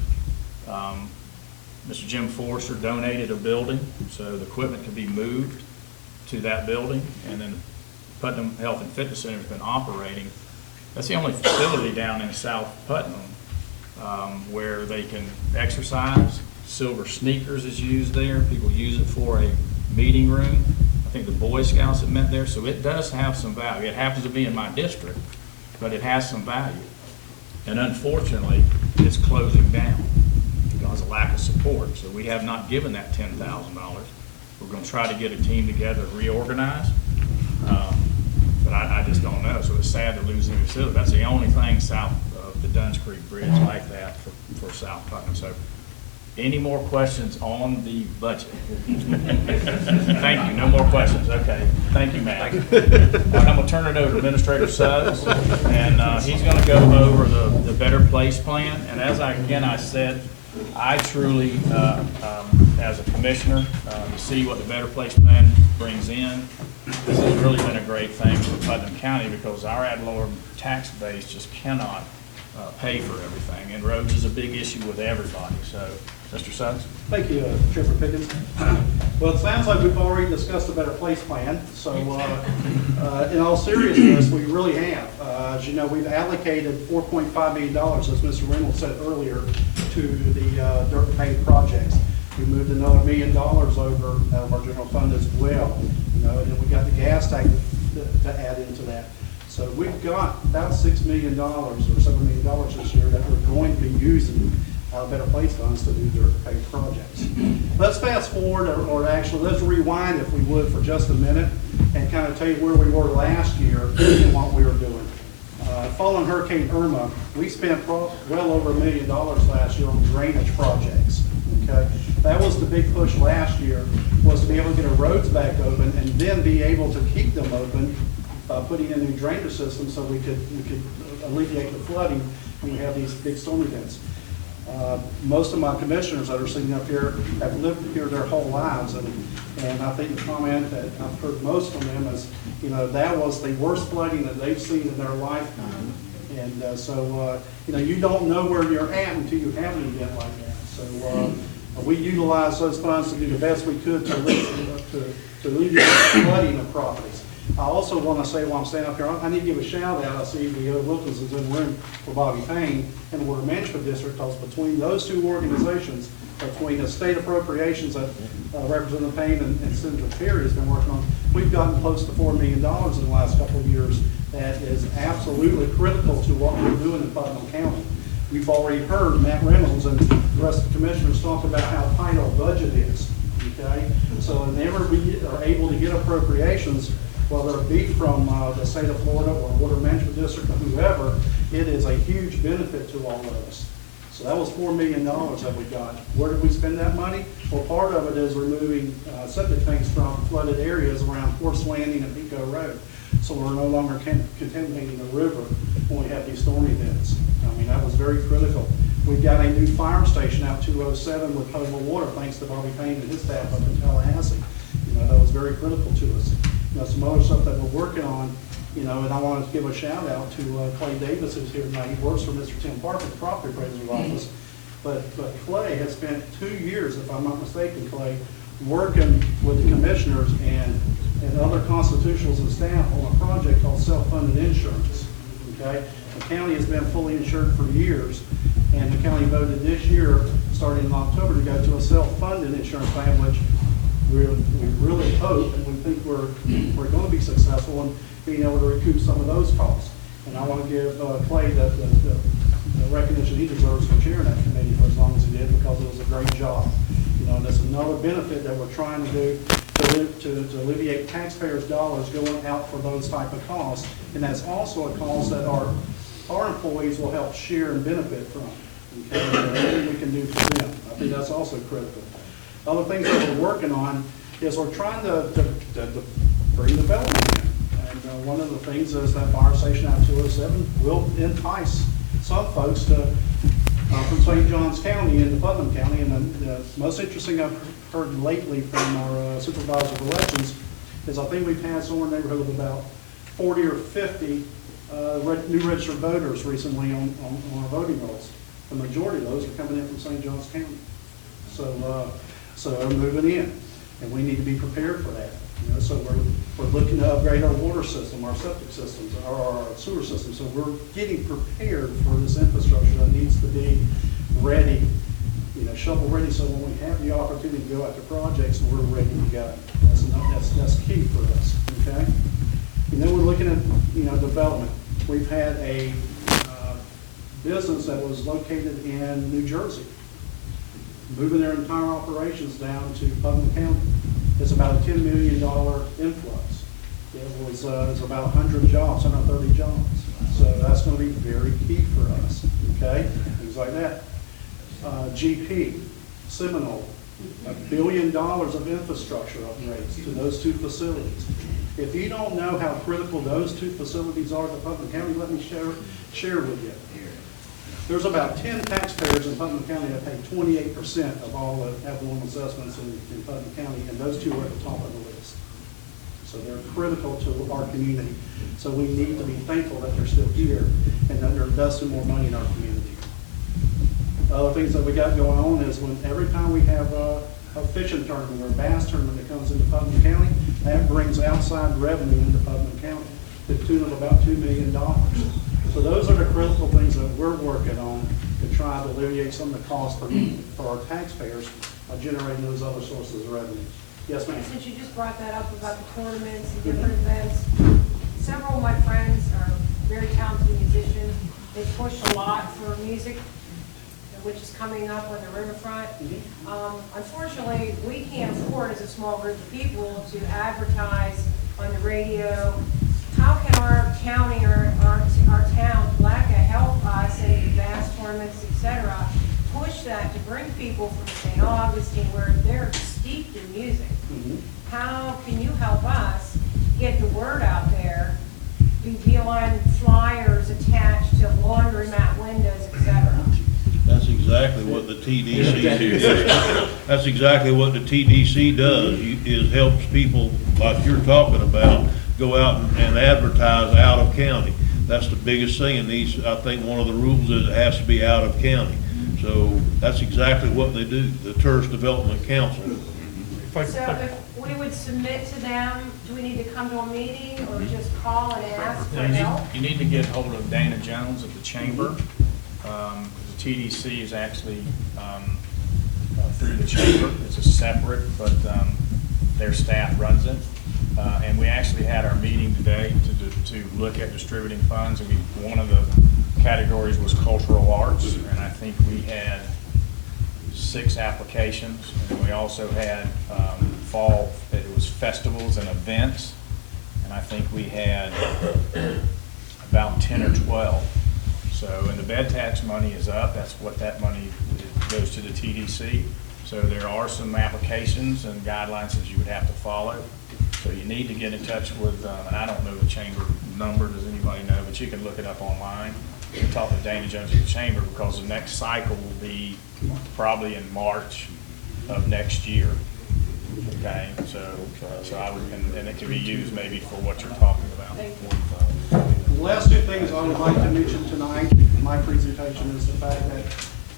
Mr. Jim Forrester donated a building, so the equipment could be moved to that building, and then Putnam Health and Fitness Center has been operating. That's the only facility down in South Putnam where they can exercise. Silver Sneakers is used there. People use it for a meeting room. I think the Boy Scouts have met there, so it does have some value. It happens to be in my district, but it has some value. And unfortunately, it's closing down because of lack of support. So we have not given that $10,000. We're going to try to get a team together, reorganize, but I just don't know. So it's sad to lose the facility. That's the only thing south of the Duns Creek Bridge like that for South Putnam. So any more questions on the budget? Thank you. No more questions. Okay. Thank you, Matt. All right, I'm going to turn it over to Administrator Suggs, and he's going to go over the Better Place Plan. And as I said, I truly, as a commissioner, to see what the Better Place Plan brings in, this has really been a great thing for Putnam County because our ad valorem tax base just cannot pay for everything, and roads is a big issue with everybody. So, Mr. Suggs? Thank you, Chairman Pickens. Well, it sounds like we've already discussed a Better Place Plan. So, in all seriousness, we really have. As you know, we've allocated $4.5 million, as Mr. Reynolds said earlier, to the dirt paved projects. We moved another $1 million over out of our general fund as well. You know, and then we got the gas tank to add into that. So we've got about $6 million or $7 million this year that we're going to be using Better Place funds to do dirt paved projects. Let's fast forward, or actually let's rewind if we would for just a minute and kind of tell you where we were last year and what we were doing. Following Hurricane Irma, we spent well over $1 million last year on drainage projects. Okay, that was the big push last year, was to be able to get our roads back open and then be able to keep them open by putting in new drainage systems so we could alleviate the flooding when we have these big storm events. Most of my commissioners that are sitting up here have lived here their whole lives, and I think the comment that I've heard most from them is, you know, that was the worst flooding that they've seen in their lifetime. And so, you know, you don't know where you're at until you have an event like that. So we utilize those funds to do the best we could to alleviate the flooding of properties. I also want to say while I'm standing up here, I need to give a shout out. I see Leo Wilkins is in the room for Bobby Payne and the Water Management District, because between those two organizations, between the state appropriations that Representative Payne and Senator Perry has been working on, we've gotten close to $4 million in the last couple of years. That is absolutely critical to what we're doing in Putnam County. We've already heard Matt Reynolds and the rest of the commissioners talk about how tight our budget is. Okay, so whenever we are able to get appropriations, whether it be from the state of Florida or Water Management District or whoever, it is a huge benefit to all of us. So that was $4 million that we got. Where did we spend that money? Well, part of it is removing septic tanks from flooded areas around Horse Landing and Pico Road. So we're no longer contaminating the river when we have these storm events. I mean, that was very critical. We've got a new fire station out 207 with potable water, thanks to Bobby Payne and his staff up in Tallahassee. You know, that was very critical to us. You know, some other stuff that we're working on, you know, and I want to give a shout out to Clay Davis, who's here tonight. He works for Mr. Tim Parker, the property appraiser's office. But Clay has spent 2 years, if I'm not mistaken, Clay, working with the commissioners and other constitutionals and staff on a project called self-funded insurance. Okay, the county has been fully insured for years, and the county voted this year, starting in October, to go to a self-funded insurance plan, which we really hope and we think we're going to be successful in being able to recoup some of those costs. And I want to give Clay the recognition he deserves for chairing that committee for as long as he did, because it was a great job. You know, and that's another benefit that we're trying to do to alleviate taxpayers' dollars going out for those type of costs. And that's also a cost that our employees will help share and benefit from. Okay, anything we can do for them. I think that's also critical. Other things that we're working on is we're trying to bring development in. And one of the things is that fire station out 207 will entice some folks to from St. Johns County into Putnam County. And the most interesting I've heard lately from our supervisor of elections is I think we've had somewhere in the neighborhood of about 40 or 50 new registered voters recently on our voting rolls. The majority of those are coming in from St. Johns County. So they're moving in, and we need to be prepared for that. You know, so we're looking to upgrade our water system, our septic systems, our sewer system. So we're getting prepared for this infrastructure that needs to be ready, you know, shovel ready. So when we have the opportunity to go after projects, we're ready to go. That's key for us. Okay. And then we're looking at, you know, development. We've had a business that was located in New Jersey, moving their entire operations down to Putnam County. It's about a $10 million influx. It was it's about 100 jobs, 130 jobs. So that's going to be very key for us, okay? Things like that. GP, Seminole, $1 billion of infrastructure upgrades to those two facilities. If you don't know how critical those two facilities are to Putnam County, let me share with you. There's about 10 taxpayers in Putnam County that pay 28% of all the abnormal assessments in Putnam County, and those two are at the top of the list. So they're critical to our community. So we need to be thankful that they're still here and that they're investing more money in our community. Other things that we got going on is when every time we have a fishing tournament or a bass tournament that comes into Putnam County, that brings outside revenue into Putnam County to the tune of about $2 million. So those are the critical things that we're working on to try to alleviate some of the costs for our taxpayers by generating those other sources of revenue. Yes, ma'am. Since you just brought that up about the tournaments and different events, several of my friends are very talented musicians. They push a lot for music, which is coming up on the riverfront. Unfortunately, we can't afford as a small group of people to advertise on the radio. How can our county or our town, Palatka, help us in bass tournaments, etc., push that to bring people from St. Augustine where they're steeped in music? How can you help us get the word out there? Be on flyers attached to laundromat windows, etc. That's exactly what the TDC does. That's exactly what the TDC does, is helps people like you're talking about go out and advertise out of county. That's the biggest thing in these. I think one of the rules is it has to be out of county. So that's exactly what they do, the Tourist Development Council. So if we would submit to them, do we need to come to a meeting or just call and ask for help? You need to get hold of Dana Jones at the chamber. The TDC is actually through the chamber. It's a separate, but their staff runs it. And we actually had our meeting today to look at distributing funds, and one of the categories was cultural arts, and I think we had 6 applications, and we also had fall, it was festivals and events, and I think we had about 10 or 12. So, and the bed tax money is up. That's what that money goes to the TDC. So there are some applications and guidelines that you would have to follow. So you need to get in touch with, and I don't know the chamber number, does anybody know, but you can look it up online. You can talk to Dana Jones at the chamber, because the next cycle will be probably in March of next year. Okay, so I would, and it can be used maybe for what you're talking about. The last 2 things I would like to mention tonight in my presentation is the fact that,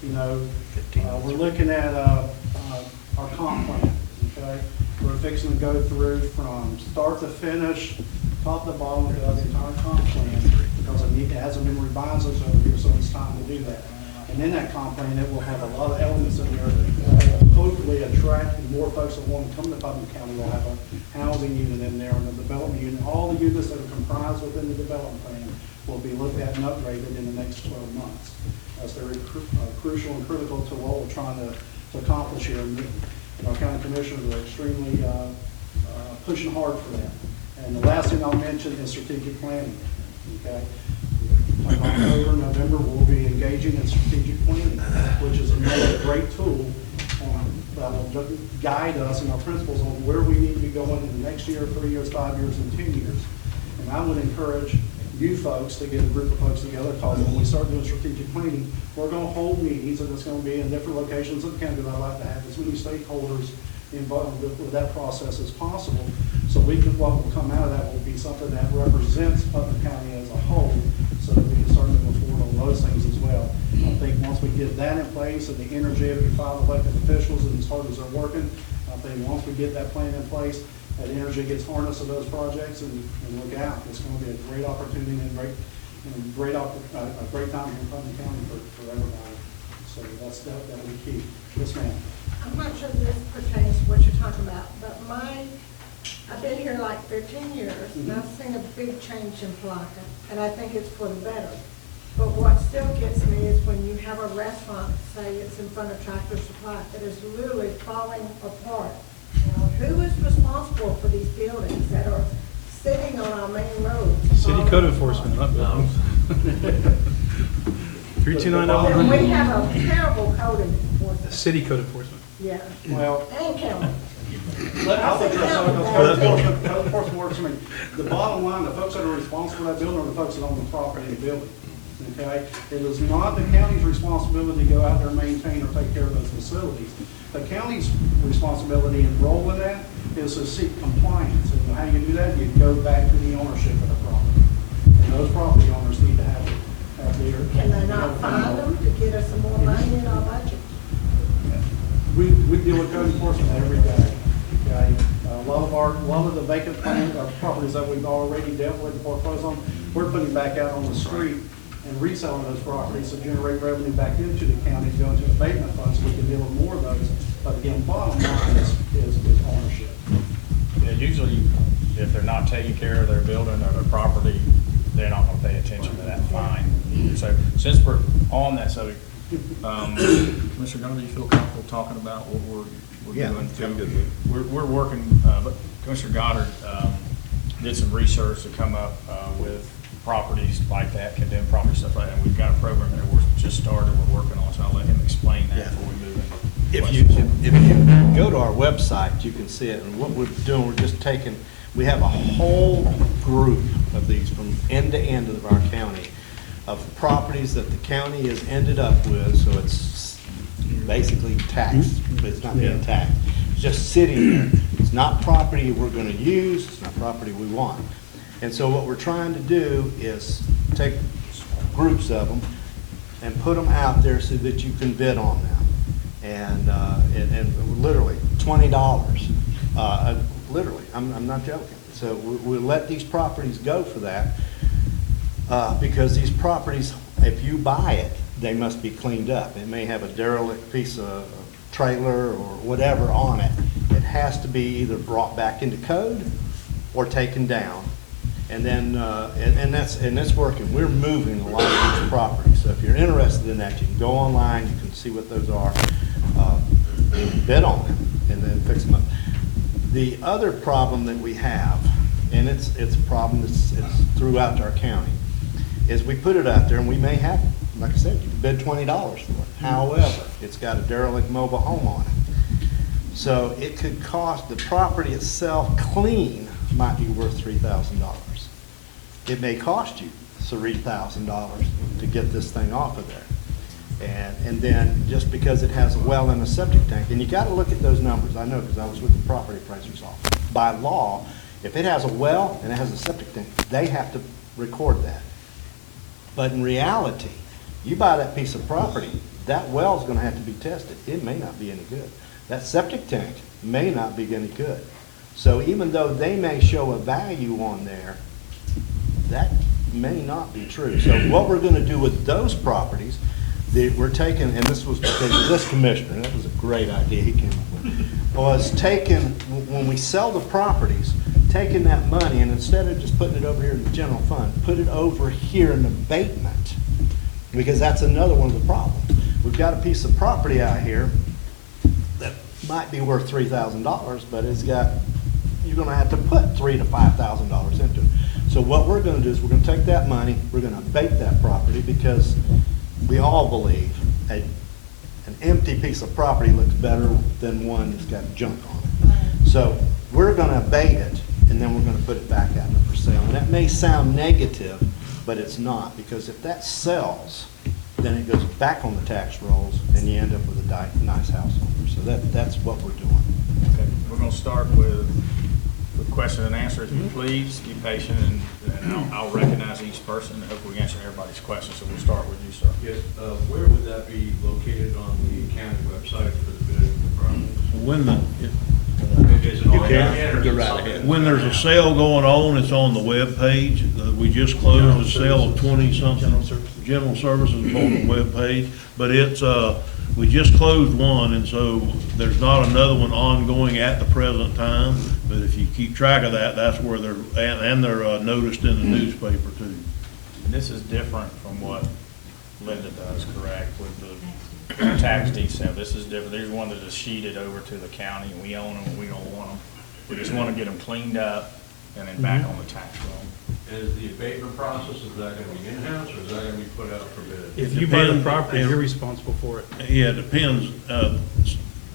you know, we're looking at our comp plan, okay? We're fixing to go through from start to finish, top to bottom, the entire comp plan, because it hasn't been revised over here, so it's time to do that. And in that comp plan, it will have a lot of elements in there that will hopefully attract more folks that want to come to Putnam County. We'll have a housing unit in there and a development unit. All the units that are comprised within the development plan will be looked at and upgraded in the next 12 months. That's very crucial and critical to what we're trying to accomplish here. And our county commissioners are extremely pushing hard for that. And the last thing I'll mention is strategic planning. Okay, like October, November, we'll be engaging in strategic planning, which is another great tool that will guide us and our principals on where we need to be going in the next year, 3 years, 5 years, and 10 years. And I would encourage you folks to get a group of folks together, because when we start doing strategic planning, we're going to hold meetings, and it's going to be in different locations of the county. I'd like to have as many stakeholders involved with that process as possible. So what will come out of that will be something that represents Putnam County as a whole, so that we can start moving forward on those things as well. I think once we get that in place and the energy of your 5 elected officials and as hard as they're working, I think once we get that plan in place, that energy gets harnessed to those projects and look out. It's going to be a great opportunity and a great time in Putnam County for everybody. So that will be key. Yes, ma'am. I'm not sure this pertains to what you're talking about, but I've been here like 15 years, and I've seen a big change in Palaka, and I think it's for the better. But what still gets me is when you have a restaurant, say it's in front of Tractor Supply, that is literally falling apart. Who is responsible for these buildings that are sitting on our main roads? City code enforcement, not buildings. 329 And we have a terrible code enforcement. City code enforcement. Yeah. Well, And county. I'll address some of those code enforcement works. I mean, the bottom line, the folks that are responsible for that building are the folks that own the property in the building. Okay? It is not the county's responsibility to go out there and maintain or take care of those facilities. The county's responsibility in role in that is to seek compliance. And how you do that, you go back to the ownership of the property. And those property owners need to have their. Can they not find them to get us some more money in our budget? We deal with code enforcement every day. Okay? A lot of the vacant properties that we've already dealt with and foreclosed on, we're putting back out on the street and reselling those properties to generate revenue back into the county to go into abatement funds so we can deal with more of those. But again, bottom line is ownership. Yeah, usually if they're not taking care of their building or their property, they're not gonna pay attention to that fine. So since we're on that subject, Mr. Gunner, do you feel comfortable talking about what we're doing? I'm good with it. We're working, but Commissioner Goddard did some research to come up with properties like that, condemned properties, stuff like that. And we've got a program that we're just started, we're working on, so I'll let him explain that Yeah. before we move into If you go to our website, you can see it, and what we're doing, we're just taking, we have a whole group of these from end to end of our county, of properties that the county has ended up with, so it's basically taxed, but it's not being taxed. It's just sitting there. It's not property we're gonna use, it's not property we want. And so what we're trying to do is take groups of them and put them out there so that you can bid on them. And literally $20. Literally, I'm not joking. So we let these properties go for that because these properties, if you buy it, they must be cleaned up. It may have a derelict piece of trailer or whatever on it. It has to be either brought back into code or taken down. And then, and that's working. We're moving a lot of these properties. So if you're interested in that, you can go online, you can see what those are, bid on them, and then fix them up. The other problem that we have, and it's a problem that's throughout our county, is we put it out there and we may have, like I said, you can bid $20 for it. However, it's got a derelict mobile home on it. So it could cost, the property itself clean might be worth $3,000. It may cost you $3,000 to get this thing off of there. And then just because it has a well and a septic tank, and you got to look at those numbers. I know because I was with the property appraiser's office. By law, if it has a well and it has a septic tank, they have to record that. But in reality, you buy that piece of property, that well is going to have to be tested. It may not be any good. That septic tank may not be any good. So even though they may show a value on there, that may not be true. So what we're going to do with those properties, we're taking, and this was because of this commissioner, and that was a great idea he came up with, was taking, when we sell the properties, taking that money and instead of just putting it over here in the general fund, put it over here in abatement, because that's another one of the problems. We've got a piece of property out here that might be worth $3,000, but it's got, you're going to have to put $3,000 to $5,000 into it. So what we're going to do is we're going to take that money, we're going to abate that property, because we all believe an empty piece of property looks better than one that's got junk on it. So we're going to abate it, and then we're going to put it back out for sale. And that may sound negative, but it's not, because if that sells, then it goes back on the tax rolls, and you end up with a nice house owner. So that's what we're doing. Okay. we'll start with question and answer. If you please, be patient, and I'll recognize each person, and hopefully we answer everybody's questions. So we'll start with you, sir. Yes, where would that be located on the county website for the bid of the project? When the, Is it on the internet or Go is it right something- ahead. when there's a sale going on, it's on the webpage. We just closed a sale of 20-something. General Services is on the webpage, but it's, we just closed one, and so there's not another one ongoing at the present time. But if you keep track of that, that's where they're noticed in the newspaper too. And this is different from what Linda does, correct, with the tax deed sale. This is different. There's one that is sheeted over to the county, and we own them, and we don't want them. We just want to get them cleaned up and then back on the tax roll. And is the abatement process, is that gonna be in-house or is that gonna be put out for bid? If you buy the Depends. property, you're responsible for it. Yeah, it depends.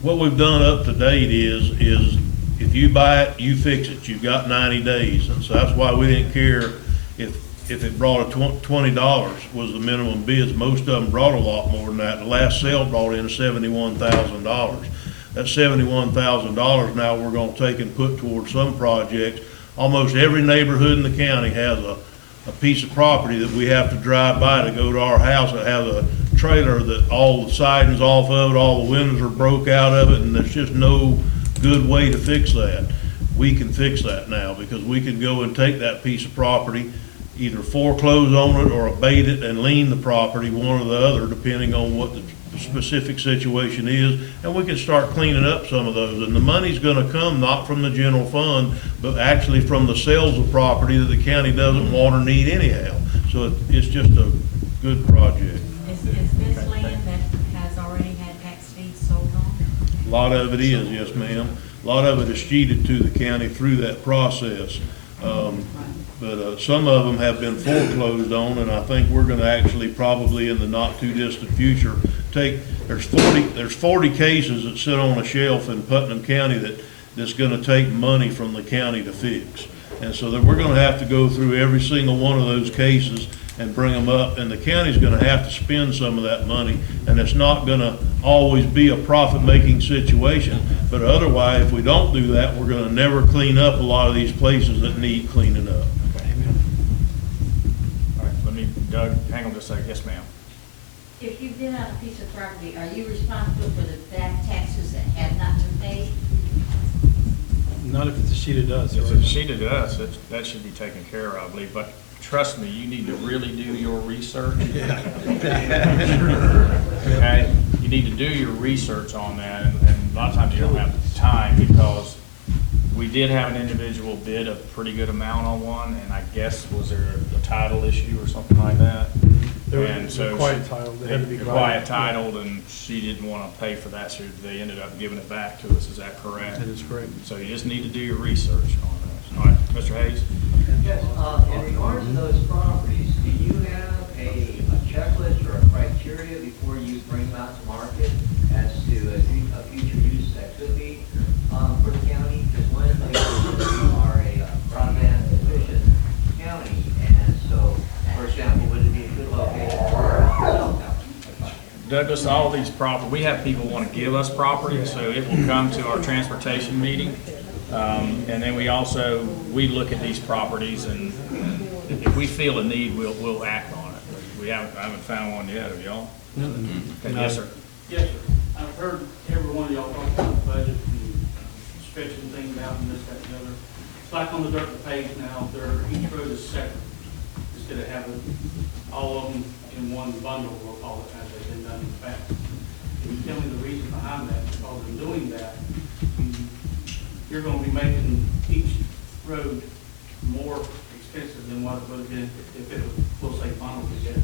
What we've done up to date is if you buy it, you fix it. You've got 90 days. And so that's why we didn't care if it brought $20 was the minimum bids. Most of them brought a lot more than that. The last sale brought in $71,000. That $71,000 now we're gonna take and put towards some projects. Almost every neighborhood in the county has a piece of property that we have to drive by to go to our house. It has a trailer that all the siding's off of it, all the windows are broke out of it, and there's just no good way to fix that. We can fix that now, because we can go and take that piece of property, either foreclose on it or abate it and lien the property, one or the other, depending on what the specific situation is, and we can start cleaning up some of those. And the money's gonna come not from the general fund, but actually from the sales of property that the county doesn't want or need anyhow. So it's just a good project. Is this land that has already had tax deeds sold on? A lot of it is, yes, ma'am. A lot of it is sheeted to the county through that process. But some of them have been foreclosed on, and I think we're gonna actually probably in the not too distant future there's 40 cases that sit on a shelf in Putnam County that's gonna take money from the county to fix. And so that we're gonna have to go through every single one of those cases and bring them up, and the county's gonna have to spend some of that money, and it's not gonna always be a profit-making situation. But otherwise, if we don't do that, we're gonna never clean up a lot of these places that need cleaning up. All right, let me, Doug, hang on just a second. Yes, ma'am. If you bid on a piece of property, are you responsible for the back taxes that have not been paid? Not if it's a sheet of dust. If it's sheeted to us, that should be taken care of, I believe. But trust me, you need to really do your research. Okay? You need to do your research on that, and a lot of times you don't have the time, because we did have an individual bid a pretty good amount on one, and I guess, was there a title issue or something like that? And so Quiet title, they had to be quiet titled, and she didn't want to pay for that, so they ended up giving it back to us. Is that correct? That is correct. So you just need to do your research on this. All right, Mr. Hayes? Yes, in regards to those properties, do you have a checklist or a criteria before you bring them out to market as to a future use that could be for the county? Because one of the things is we are a broadband efficient county, and so, for example, would it be a good location for a cell tower? Douglas, all these property, we have people want to give us property, so it will come to our transportation meeting. And then we look at these properties, and if we feel a need, we'll act on it. I haven't found one yet, have y'all? Okay, yes, sir. Yes, sir. I've heard every one of y'all talk about the budget and stretching things out and this, that, and the other. It's like on the dirt page now, each road is separate, instead of having all of them in one bundle, we'll call it, as they've been done in the past. Can you tell me the reason behind that? Because in doing that, you're gonna be making each road more expensive than what it would have been if it was, we'll say, bundled together.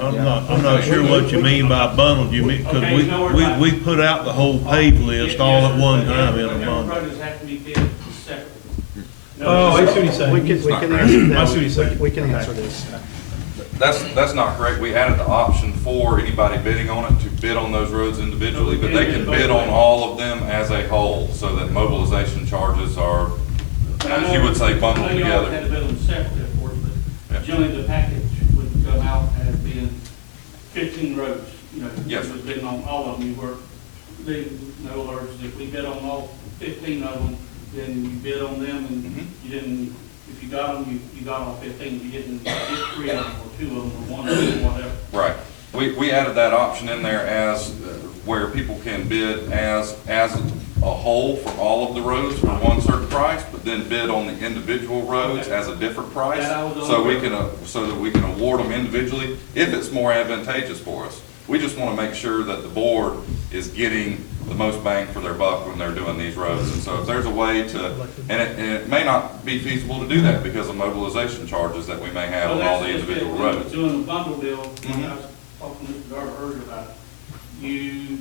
I'm not sure what you mean by bundled. You mean, because we put out the whole paved list all at one time in a bundle. Roads have to be bid separately. Oh, I see what he's saying. We can answer that. I see what he's saying. We can answer this. That's not correct. We added the option for anybody bidding on it to bid on those roads individually, but they can bid on all of them as a whole, so that mobilization charges are, as you would say, bundled I know y'all had together. to bid them separately, of course, Yeah. but generally the package would come out as being 15 roads, you know. Yes, you sir. was bidding on all of them, you were no alerts, if we bid on all 15 of them, then you bid on them, and you didn't, if you got them, you got all 15, you didn't get 3 of them, or 2 of them, or 1 of them, or whatever. Right. We added that option in there as, where people can bid as a whole for all of the roads for one certain price, but then bid on the individual roads as a different price. So we can, so that we can award them individually if it's more advantageous for us. We just want to make sure that the board is getting the most bang for their buck when they're doing these roads. And so if there's a way to, and it may not be feasible to do that because of mobilization charges that we may have on all the individual roads. Doing the bundle deal, I was talking to Mr. Garber earlier about it.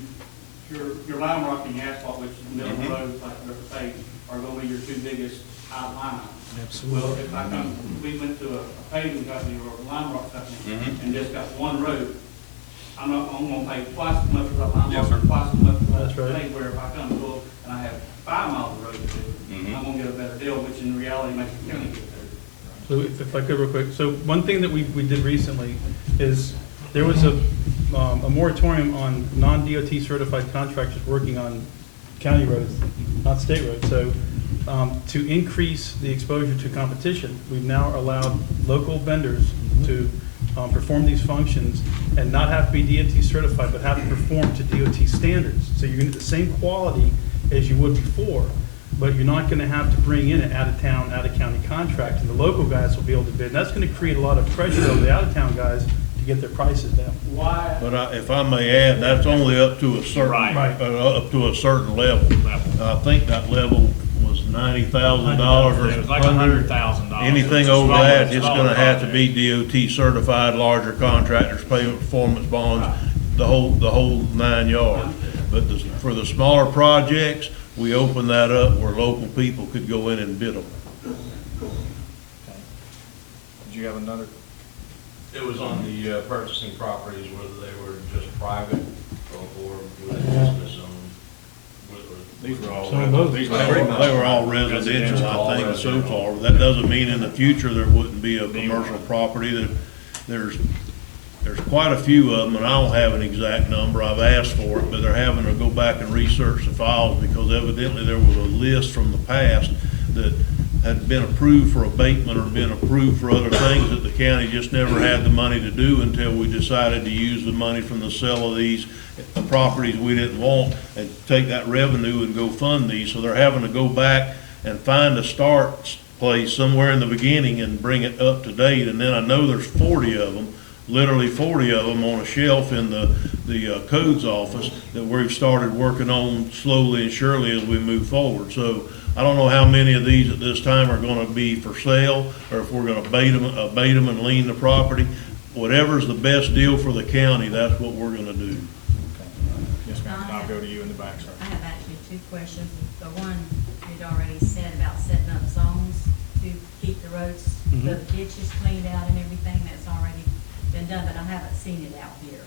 Your lime rock and your asphalt, which is the middle of the road, like they're saying, are going to be your 2 biggest line items. Absolutely. Well, if we went to a paving company or a lime rock company and just got one road, I'm going to pay twice as much as a lime rock, twice as much as a paving, where if I come to Bull and I have 5 miles of road to do, I'm going to get a better deal, which in reality makes the county get better. So if I could real quick, so one thing that we did recently is there was a moratorium on non-DOT certified contractors working on county roads, not state roads. So to increase the exposure to competition, we've now allowed local vendors to perform these functions and not have to be DOT certified, but have to perform to DOT standards. So you're going to get the same quality as you would before, but you're not going to have to bring in an out-of-town, out-of-county contract, and the local guys will be able to bid. And that's going to create a lot of pressure on the out-of-town guys to get their prices down. Why? But if I may add, that's only up to a certain, up to a certain level. I think that level was $90,000 or It was like $100,000. anything over that, it's gonna have to be DOT certified, larger contractors, pay performance bonds, the whole 9 yards. But for the smaller projects, we open that up where local people could go in and bid them. Did you have another? It was on the purchasing properties, whether they were just private or with business owned. These were all. They were all residential, I think, so far. That doesn't mean in the future there wouldn't be a commercial property. There's quite a few of them, and I don't have an exact number. I've asked for it, but they're having to go back and research the files because evidently there was a list from the past that had been approved for abatement or been approved for other things that the county just never had the money to do until we decided to use the money from the sale of these properties we didn't want and take that revenue and go fund these. So they're having to go back and find a start place somewhere in the beginning and bring it up to date. And then I know there's 40 of them, literally 40 of them on a shelf in the codes office that we've started working on slowly and surely as we move forward. So I don't know how many of these at this time are going to be for sale, or if we're going to abate them and lien the property. Whatever's the best deal for the county, that's what we're going to do. Yes, ma'am. I'll go to you in the back, sir. I have actually 2 questions. The one you'd already said about setting up zones to keep the roads, the ditches cleaned out and everything, that's already been done, but I haven't seen it out here.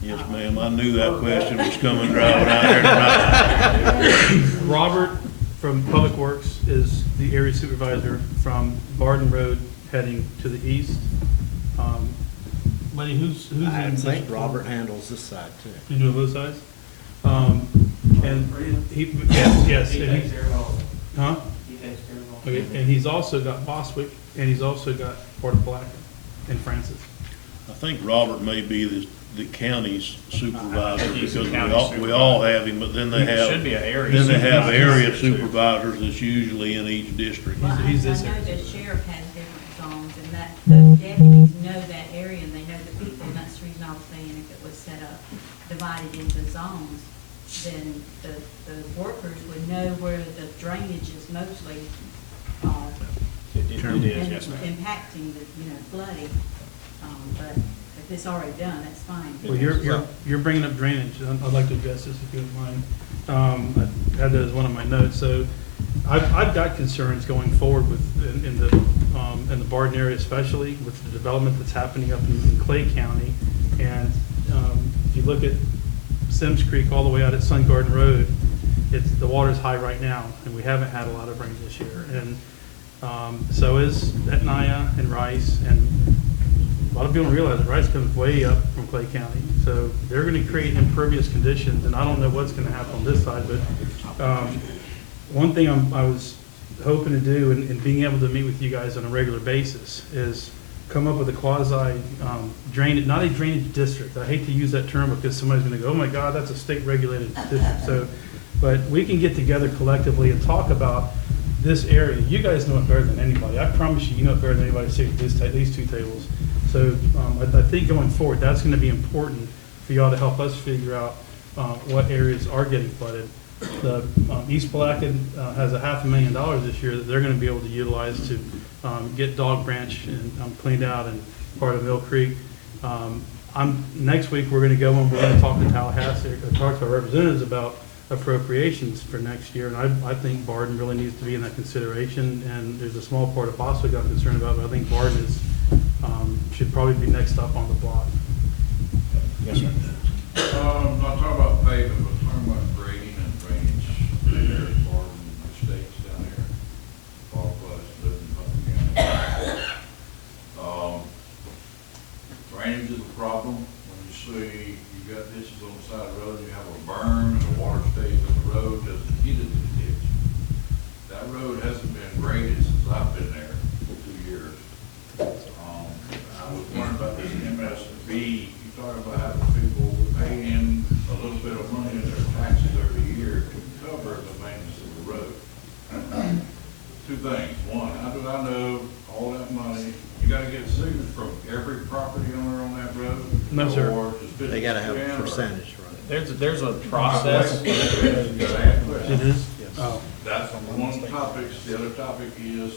Yes, ma'am. I knew that question was coming driving out there tonight. Robert from Public Works is the area supervisor from Barden Road heading to the east. Buddy, who's in? I think Robert handles this side too. You do both sides? And he, yes, He and takes he, care of all. huh? He takes care of all. Okay, and he's also got Boswick, and he's also got Port of Black and Francis. I think Robert may be the county's supervisor He's the because county we all have him, but then they He have. should be an area Then they have supervisor. area supervisors that's usually in each district. Well, I He's know this the area. sheriff has different zones, and that the deputies know that area, and they know the people, and that's the reason I was saying if it was set up, divided into zones, then the workers would know where the drainage is mostly, It is, yes, ma'am. impacting the, flooding. But if it's already done, that's fine. Well, you're bringing up drainage. I'd like to address this if you don't mind. I had that as one of my notes. So I've got concerns going forward with in the Barden area, especially with the development that's happening up in Clay County. And if you look at Sims Creek all the way out at Sun Garden Road, the water's high right now, and we haven't had a lot of rain this year. And so is Etnaya and Rice, and a lot of people don't realize that Rice comes way up from Clay County. So they're gonna create impervious conditions, and I don't know what's gonna happen on this side, but, one thing I was hoping to do, and being able to meet with you guys on a regular basis, is come up with a quasi, drainage, not a drainage district. I hate to use that term because somebody's gonna go, oh my God, that's a state regulated district. So, but we can get together collectively and talk about this area. You guys know it better than anybody. I promise you, you know it better than anybody sitting at these two tables. So, I think going forward, that's gonna be important for y'all to help us figure out, what areas are getting flooded. The East Palacan has $500,000 this year that they're going to be able to utilize to get Dog Branch and cleaned out and part of Mill Creek. Next week, we're going to go and we're going to talk to Tallahassee, talk to our representatives about appropriations for next year. And I think Barden really needs to be in that consideration. And there's a small part of Boswick I'm concerned about, but I think Barden is, should probably be next up on the block. Yes, sir. Not talking about paving, but talking about grading and drainage. There's Barden Estates down here. All of us live in Putnam County. Drainage is a problem. When you see you got ditches on the side of the road, you have a berm and the water stays in the road, doesn't get into the ditch. That road hasn't been graded since I've been there for 2 years. I was wondering about this MSB. You talk about having people paying a little bit of money in their taxes every year to cover the maintenance of the road. Two things. One, how do I know all that money? You gotta get signatures from every property owner on that road? No, sir. Or just They gotta have a 50%, or- percentage, right? There's a process. It is? Oh. That's one topic. The other topic is,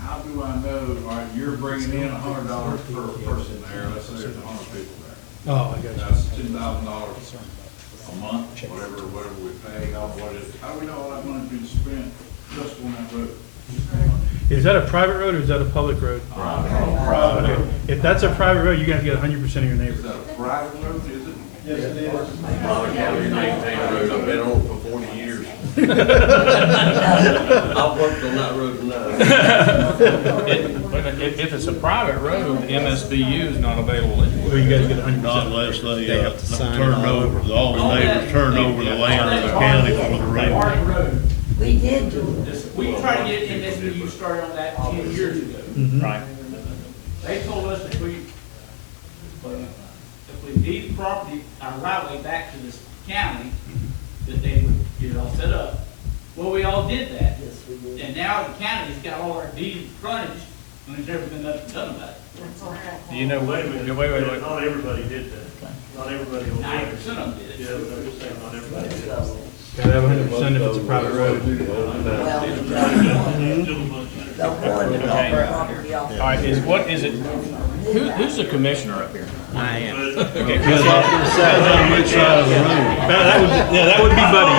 how do I know, all right, you're bringing in $100 per person there, let's say there's 100 people there. Oh, I got you. That's $10,000 a month, whatever we pay, how do we know all that money's been spent just on that road? Is that a private road or is that a public road? Private. Okay. If that's a private road, you're gonna have to get 100% of your Is neighbors. that a private road, is it? Yes, it is. County maintained road, I've been on it for 40 years. I've worked on that road now. If it's a private road, the MSBU is not available anyway. Or you gotta get 100%. Not unless They have to sign turn it all over, over. all the neighbors turn over the land to the county for the road. Barden Road, We did do it. we tried to get MSBU started on that 10 years ago. Right. They told us if we deed property, our right way back to this county, that they would get it all set up. Well, we all did that. Yes, we did. And now the county's got all our deed frontage, and there's never been nothing done about it. Do you know, wait. Not everybody did that. Not everybody will do 90% of them did it. Yeah, but I'm just saying, not everybody did that. Gotta have 100% if it's a private road. The one that got property off. All right, is it, who's the commissioner up here? I am. Okay, Because I was gonna say, on which side of the road? That would be Buddy,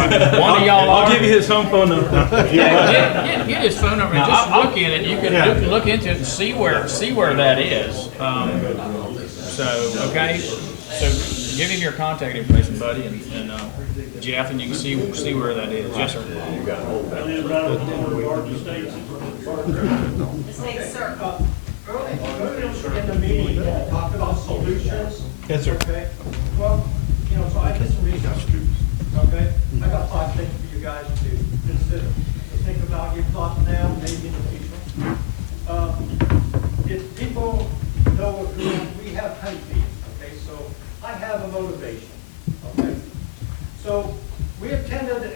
yeah. one of y'all I'll are. give you his home phone number. Yeah, get his phone number and just look at it. You can look into it and see where that is. So, okay, so give him your contact information, buddy, and Jeff, and you can see where that is. Yes, sir. I live right on the corner of Barden Estates. Earlier in the meeting, we talked about solutions. Yes, sir. Okay, well, so I did some research, okay? I got 5 things for you guys to consider, to think about your thoughts now, maybe in the future. If people know we have honeybees, okay, so I have a motivation, okay? So we attended this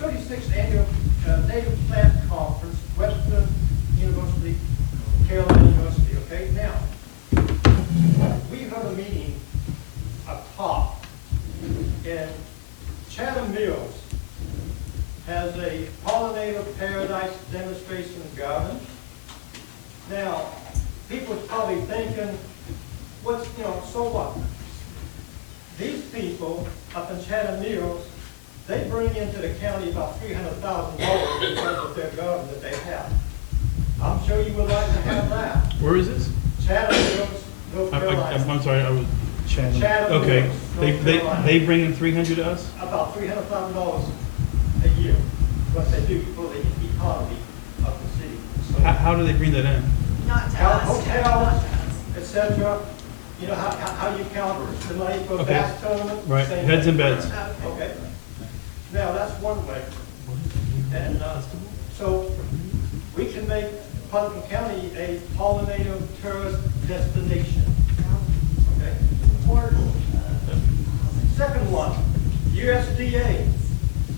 36th annual Native Plant Conference, Western University, Carolina University, okay? Now, we heard a meeting, a talk, in Chatham Mills has a pollinator paradise demonstration garden. Now, people's probably thinking, so what? These people up in Chatham Mills, they bring into the county about $300,000 because of their garden that they have. I'm sure you would like to have that. Where is this? Chatham Mills, North Carolina. I'm sorry, I was Chatham. Chatham Okay, Mills, North Carolina. they bring in 300 to us? About $300,000 a year, what they do for the economy of the city. So How do they bring that in? Not to us. hotels, et cetera, you know, how you count the money for a Okay. bass tournament. Right, same heads thing. and beds. Okay. Now, that's one way. And, so we can make Putnam County a pollinator tourist destination. Okay? Second one, USDA.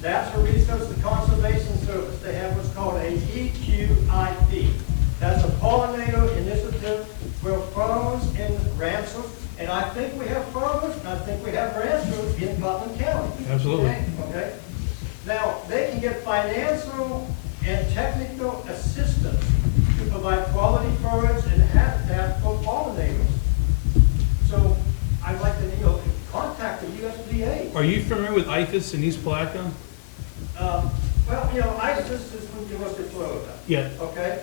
Natural Resources and Conservation Service. They have what's called a EQIP. That's a pollinator initiative where farmers in Ransom, and I think we have farmers, and I think we have ranchers in Putnam County. Absolutely. Okay? Now, they can get financial and technical assistance to provide quality forage and habitat for pollinators. So I'd like to, you know, contact the USDA. Are you familiar with IFAS in East Palatka? Well, you know, ISIS is from the University of Florida. Yeah. Okay?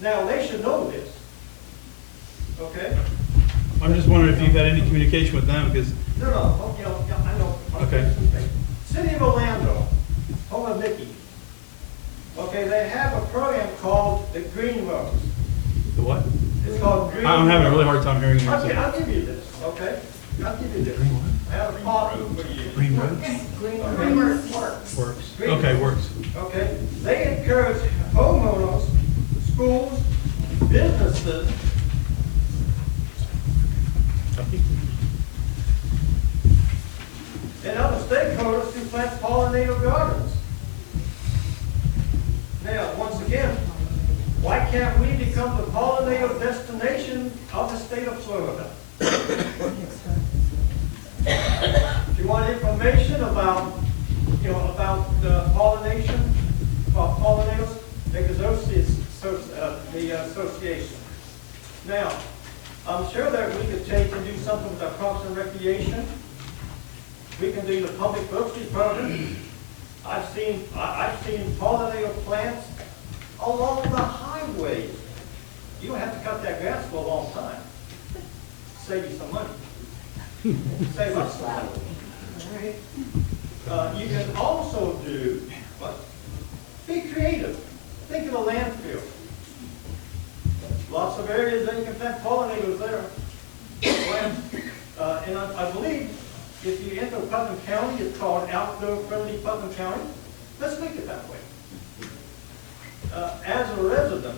Now, they should know this. Okay? I'm just wondering if you've had any communication with them, because, No, you know, I know. Okay. City of Orlando, home of Mickey. Okay, they have a program called the Green Rose. the what? It's called Green. I'm having a really Rose. hard time hearing you. I'll give you this, okay? I'll give you this. I have a copy for you. Green roads? Green works. Works. Green Okay, Rose. works. Okay, they encourage homeowners, schools, businesses, and other stakeholders to plant pollinator gardens. Now, once again, why can't we become the pollinator destination of the state of Florida? If you want information about, you know, about pollination, about pollinators, make the association. Now, I'm sure that we could take and do something with our Parks and Recreation. We can do the public works department. I've seen pollinator plants along the highway. You don't have to cut that grass for a long time. Save you some money. Save us some money. You can also do, what? Be creative. Think of the landfill. Lots of areas that you can plant pollinators there. And I believe if you enter Putnam County, it's called Outdoor Friendly Putnam County. Let's make it that way. As a resident,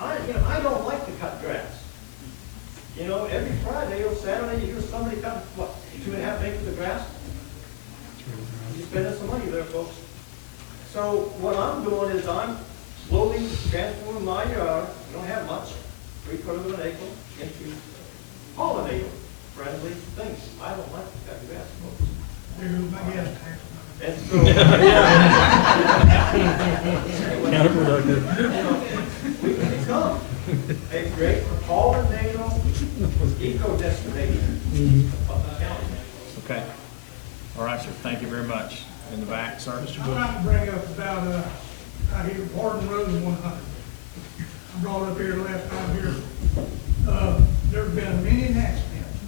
I don't like to cut grass. Every Friday or Saturday, you hear somebody cutting, 2.5 acres of grass? You're spending some money there, folks. So what I'm doing is I'm slowly transforming my yard, you don't have much, 3/4 of an acre, into pollinator-friendly things. I don't like to cut grass, folks. And so, Counterproductive. we can become a great pollinator eco-destination of the county. Okay. All right, sir. Thank you very much. In the back, sir. Mr. I'm Bush. trying to bring up about, out here, Barden Road and 100. I brought up here last time here. There's been many accidents.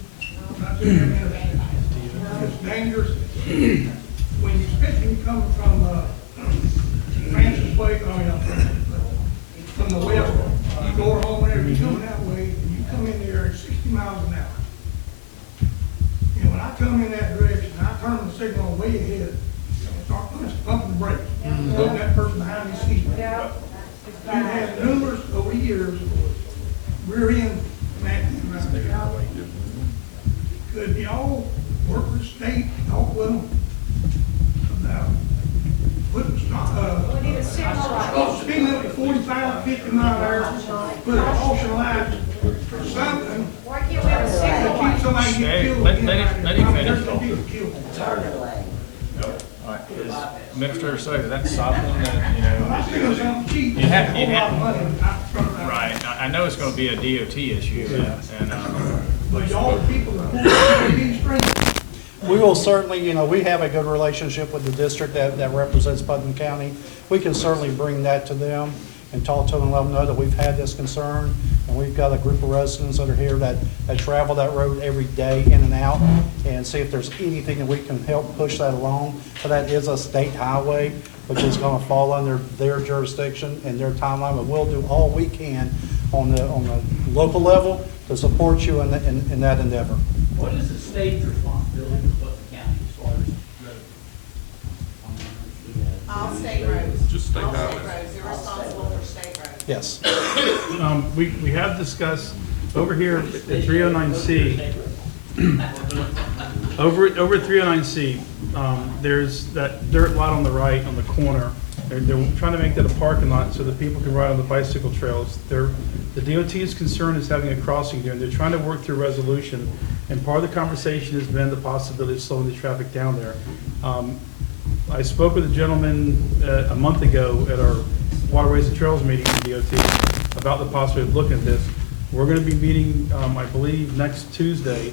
Not too many accidents. It's dangerous. When you, especially coming from, Francis Way, from the west, you go home there, you're coming that way, and you come in there at 60 miles an hour. And when I come in that direction, I turn the signal way ahead, and start pumping the brakes, letting that person behind me see. Yeah. We've had numerous over years, rear end accidents around here. Could y'all work with the state, talk with them about putting We need a signal light. speed limit to 45, 50 mile an hour, put a caution light or something. Why can't we have a signal To keep light? somebody get Hey, killed. let him finish. There's gonna be killed. All right. Is Administrator Soto, that's something that, I'm thinking something cheap. You have- A whole lot of money, not from that. right, I know it's gonna be a DOT issue, and, But y'all, the people that pull these strings, We will certainly, we have a good relationship with the district that represents Putnam County. We can certainly bring that to them. and talk to them, let them know that we've had this concern, and we've got a group of residents that are here that travel that road every day in and out, and see if there's anything that we can help push that along. So that is a state highway, which is gonna fall under their jurisdiction and their timeline, but we'll do all we can on the local level to support you in that endeavor. What is the state's responsibility for Putnam County as far as roads? All state roads. Just state All state highways. roads, they're responsible for state roads. Yes. We have discussed over here at 309C, over at 309C, there's that dirt lot on the right on the corner. They're trying to make that a parking lot so that people can ride on the bicycle trails. The DOT's concern is having a crossing there, and they're trying to work through resolution. And part of the conversation has been the possibility of slowing the traffic down there. I spoke with a gentleman a month ago at our Waterways and Trails meeting in DOT about the possibility of looking at this. We're going to be meeting, I believe, next Tuesday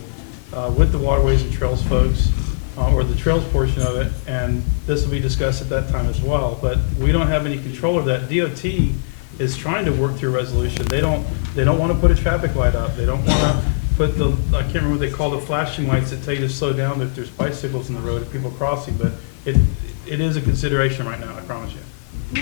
with the Waterways and Trails folks, or the trails portion of it, and this will be discussed at that time as well. But we don't have any control of that. DOT is trying to work through a resolution. They don't want to put a traffic light up. They don't want to put the, I can't remember what they call the flashing lights that tell you to slow down if there's bicycles in the road and people crossing, but it is a consideration right now, I promise you.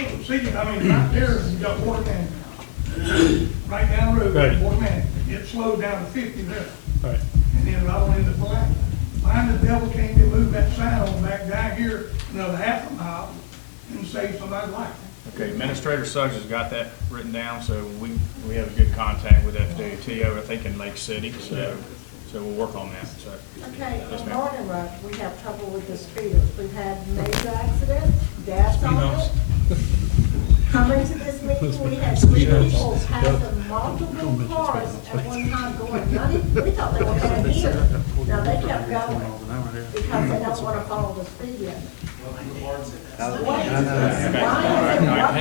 Well, see, I mean, right there, you got water management. Right down the road, Right. water management. It slowed down to 50 there. All right. And then right on into black. Why the devil can't they move that sign on back down here another half a mile and save somebody's life? Okay, Administrator Suggs has got that written down, so we have a good contact with FDOT over, I think, in Lake City, so we'll work on that, so. Okay, Yes, on ma'am. Barden Road, we have trouble with the speeders. We've had major accidents, deaths on it. Coming to this meeting, we had 3 people passing multiple cars at one time going 90. We thought they were going here. Now, they kept going because they don't want to follow the speed limit.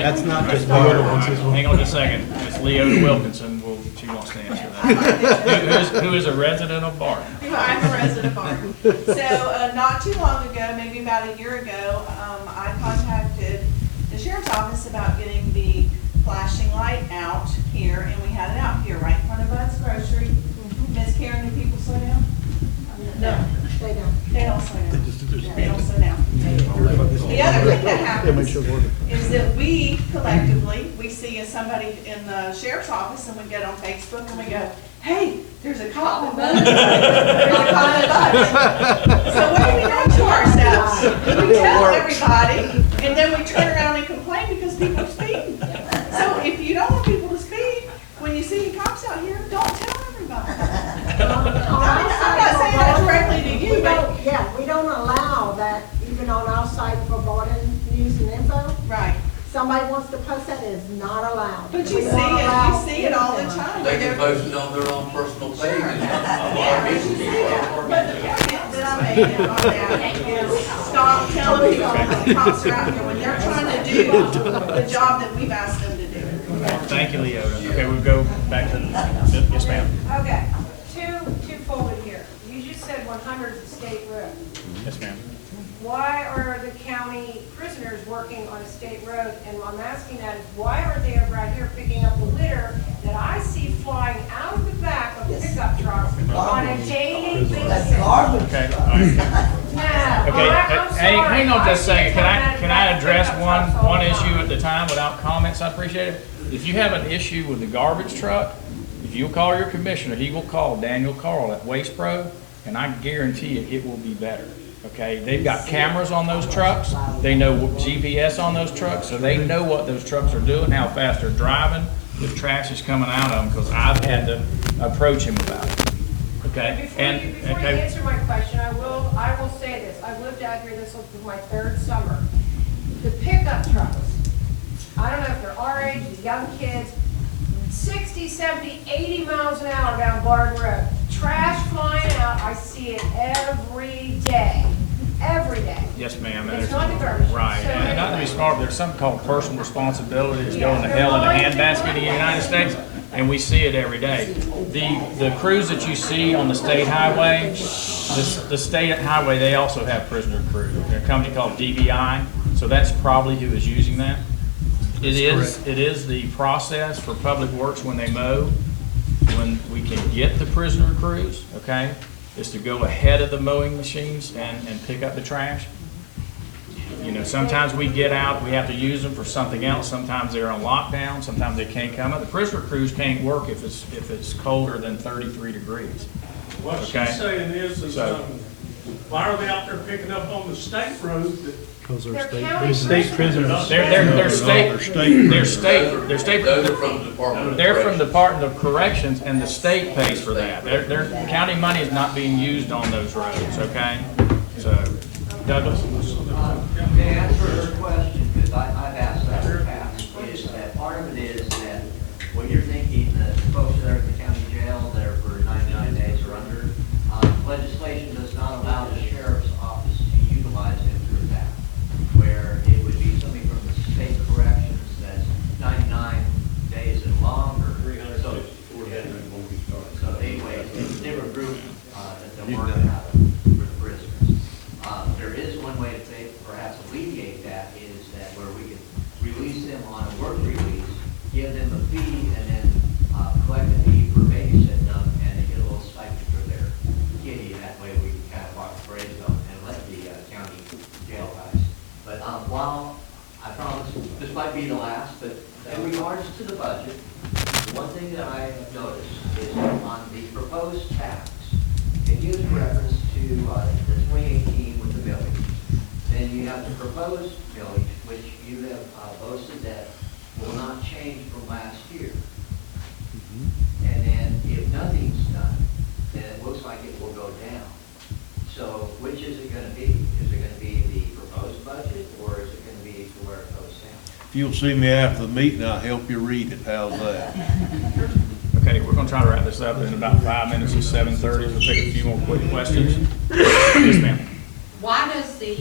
That's not just Hang on just a second. Ms. Leota Wilkinson, she wants to answer that. Who is a resident of Barden? I'm a resident of Barden. So, not too long ago, maybe about a year ago, I contacted the sheriff's office about getting the flashing light out here, and we had it out here right in front of Bud's Grocery. Ms. Karen, do people slow down? No, they don't. They don't slow down. They don't slow down. The other thing that happens is that we collectively, we see somebody in the sheriff's office and we get on Facebook and we go, hey, there's a cop in Bud. There's a cop in Bud. So what do we do to ourselves? We tell everybody and then we turn around and complain because people are speeding. So if you don't want people to speed, when you see cops out here, don't tell everybody. I'm not saying that directly to you, but. Yeah, we don't allow that even on our site for Barden News and Info. Right. Somebody wants to post that, it is not allowed. But you We see won't allow it all the time. They can post it on their own personal page. But the point that I'm making on that is stop telling people that the cops are out here when they're trying to do the job that we've asked them to do. Thank you, Leota. Okay, we'll go back to, yes, ma'am. Okay, twofold here. You just said 100 is a state road. Yes, ma'am. Why are the county prisoners working on a state road? And I'm asking that is, why aren't they over out here picking up the litter that I see flying out of the back of pickup trucks on a daily basis? Okay, all right. Now, Okay, I'm sorry. hang on just a second. Can I I've address seen pickup trucks all one the issue time. at the time without comments? I appreciate it. If you have an issue with the garbage truck, if you'll call your commissioner, he will call Daniel Carl at Waste Pro, and I guarantee you it will be better. Okay, they've got cameras on those trucks. They know GPS on those trucks, so they know what those trucks are doing, how fast they're driving, if trash is coming out of them, because I've had to approach him about it. Okay, Before you answer my question, I will say this. I've lived out here, this was my 3rd summer. The pickup trucks, I don't know if they're our age, the young kids, 60, 70, 80 miles an hour down Barden Road. Trash flying out, I see it every day. Every day. Yes, ma'am. It's not the garbage. Right, So and not to be smart, there's something called personal responsibility that's going to hell in a handbasket in the United States, and we see it every day. The crews that you see on the state highway, the state highway, they also have prisoner crew. They're a company called DBI, so that's probably who is using that. It is the process for Public Works when they mow, when we can get the prisoner crews, okay, is to go ahead of the mowing machines and pick up the trash. You know, sometimes we get out, we have to use them for something else, sometimes they're on lockdown, sometimes they can't come up. The prisoner crews can't work if it's colder than 33 degrees. What Okay. she's saying is, So- why are they out there picking up on the state road that Because They're they're county State prisoners. They're state, they're state, Those are from the Department of they're from Corrections. Department of Corrections, and the state pays for that. Their county money is not being used on those roads, okay? So, Douglas? To answer her question, because I've asked that in the past, is that part of it is that when you're thinking that folks that are in the county jail that are for 99 days or under, legislation does not allow the sheriff's office to utilize him through that, where it would be something from the state corrections that's 99 days and longer. So anyway, it's a different group that they're working out of for the prisoners. There is one way to perhaps alleviate that, is that where we could release them on a work release, give them a fee, and then collect a fee for babysitting them, and they get a little stipend for their kitty. That way we can kind of walk the parade zone and let the county jail guys. But while I promise this might be the last, but in regards to the budget, one thing that I have noticed is on the proposed tax, it gives reference to the 2018 with the millage. Then you have the proposed millage, which you have boasted that will not change from last year. And then if nothing's done, then it looks like it will go down. So which is it going to be? Is it going to be the proposed budget, or is it going to be to where it goes down? If you'll see me after the meeting, I'll help you read it. How's that? Okay, we're gonna try to wrap this up in about 5 minutes. It's 7:30. We'll take a few more quick questions. Yes, ma'am. Why does the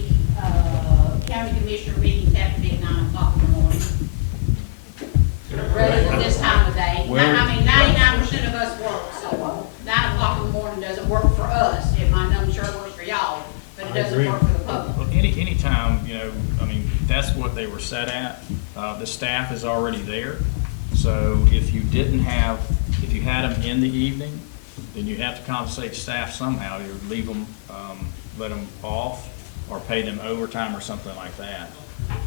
county commissioner meetings have to be at 9 o'clock in the morning? Rather than this time of day? Well- I mean, 99% of us work, so 9 o'clock in the morning doesn't work for us. I'm sure it works for y'all, but it doesn't work for the public. Well, any time, you know, I mean, that's what they were set at. The staff is already there. So if you had them in the evening, then you have to compensate staff somehow. You leave them, let them off, or pay them overtime or something like that.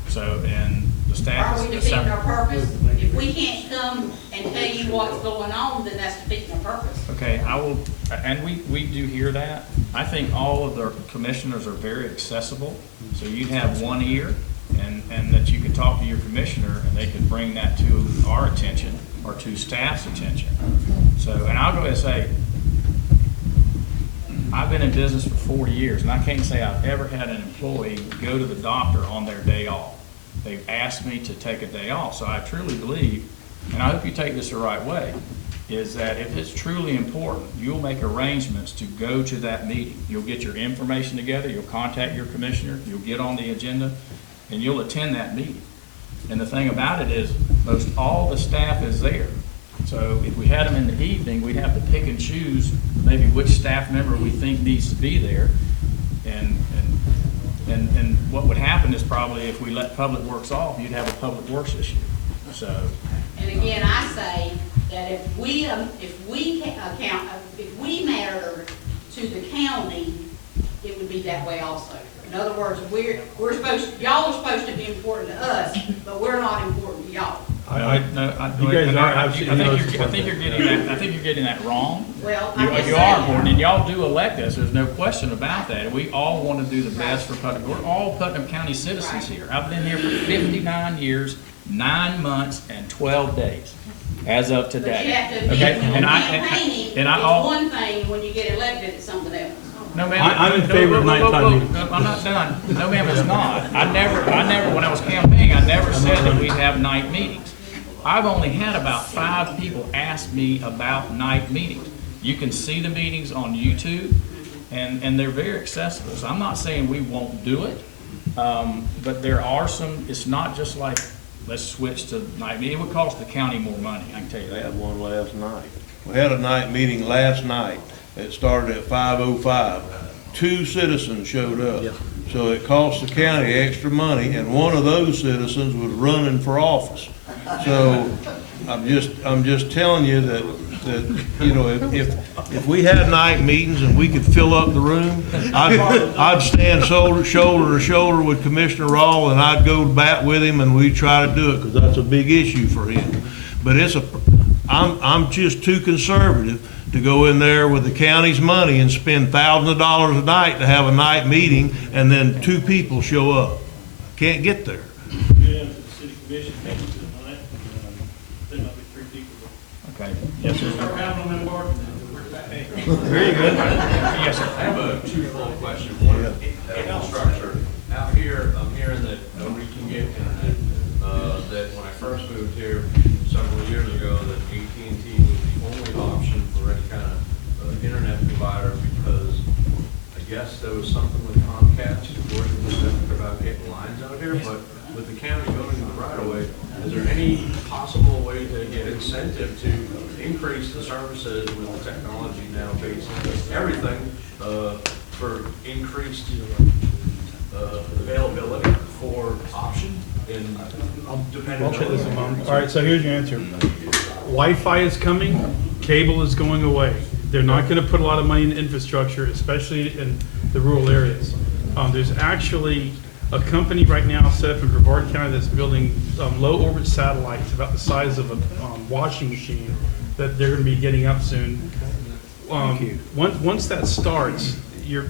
So, and the staff Are we is. defeating our purpose? If we can't come and tell you what's going on, then that's defeating our purpose. Okay, I will, and we do hear that. I think all of the commissioners are very accessible, so you'd have one ear, and that you could talk to your commissioner, and they could bring that to our attention, or to staff's attention. So, and I'll go ahead and say, I've been in business for 40 years, and I can't say I've ever had an employee go to the doctor on their day off. They've asked me to take a day off, so I truly believe, and I hope you take this the right way, is that if it's truly important, you'll make arrangements to go to that meeting. You'll get your information together, you'll contact your commissioner, you'll get on the agenda, and you'll attend that meeting. And the thing about it is, most all the staff is there. So if we had them in the evening, we'd have to pick and choose maybe which staff member we think needs to be there. And what would happen is probably if we let Public Works off, you'd have a Public Works issue. So, And again, I say that if we matter to the county, it would be that way also. In other words, y'all are supposed to be important to us, but we're not important to y'all. I think you're getting that wrong. Well, You I'm just you are saying. important, and y'all do elect us, there's no question about that. We all want to do the best for Putnam. We're all Putnam County citizens here. I've been here for 59 years, 9 months, and 12 days, as of today. But you have to be, Okay, when and you're I campaigning, and I it's all. one thing, when you get elected, it's something else. No, ma'am. I'm in favor of nighttime meetings. I'm not done. No, ma'am, it's not. I never, when I was campaigning, I never said that we'd have night meetings. I've only had about 5 people ask me about night meetings. You can see the meetings on YouTube, and they're very accessible. So I'm not saying we won't do it, but there are some, it's not just like, let's switch to night meeting. It would cost the county more money, I can tell you We that. had one last night. We had a night meeting last night. It started at 5:05. 2 citizens showed up. So it costs the county extra money, and one of those citizens was running for office. So I'm just telling you that, you know, if we had night meetings and we could fill up the room, I'd stand shoulder to shoulder with Commissioner Rawl, and I'd go to bat with him, and we'd try to do it, because that's a big issue for him. But I'm just too conservative to go in there with the county's money and spend thousands of dollars a night to have a night meeting, and then 2 people show up. Can't get there. Yeah, the city commission meeting tonight, there might be 3 people. Okay, yes, sir. Start having them in Barden. Very good. Yes, sir. I have a twofold question. One, infrastructure. Out here, I'm hearing that nobody can get internet. That when I first moved here several years ago, that AT&T was the only option for any kind of internet provider, because I guess there was something with Comcast working with them about getting lines out here. But with the county going in the right of way, is there any possible way to get incentive to increase the services with the technology now based on everything for increased availability for option in depending I'll check this on amount. All right, so here's your answer. Wi-Fi is coming, cable is going away. They're not gonna put a lot of money into infrastructure, especially in the rural areas. There's actually a company right now set up in Barden County that's building low orbit satellites about the size of a washing machine that they're gonna be getting up soon. Once that starts, you're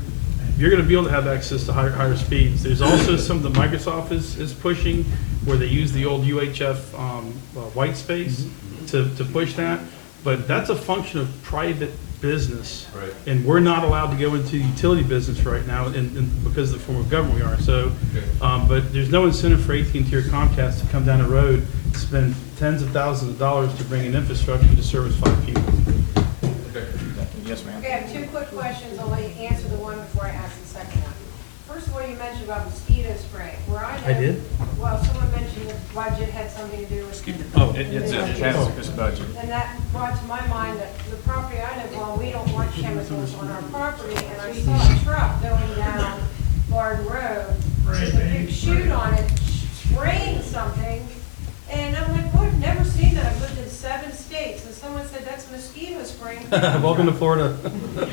going to be able to have access to higher speeds. There's also some that Microsoft is pushing, where they use the old UHF white space to push that. But that's a function of private business. Right. And we're not allowed to go into the utility business right now because of the form of government we are. So, but there's no incentive for AT&T or Comcast to come down the road and spend tens of thousands of dollars to bring in infrastructure to service 5 people. Yes, ma'am. Okay, I have 2 quick questions. I'll let you answer the one before I ask the second one. First of all, you mentioned about mosquito spray. Where I live, I did? Well, someone mentioned the budget had something to do with. It's budget. And that brought to my mind that the property I live on, we don't want chemicals on our property, and I saw a truck going down Barden Road with a big chute on it, spraying something, and I'm like, well, I've never seen that. I've lived in 7 states, and someone said that's mosquito spray. Welcome to Florida. Well,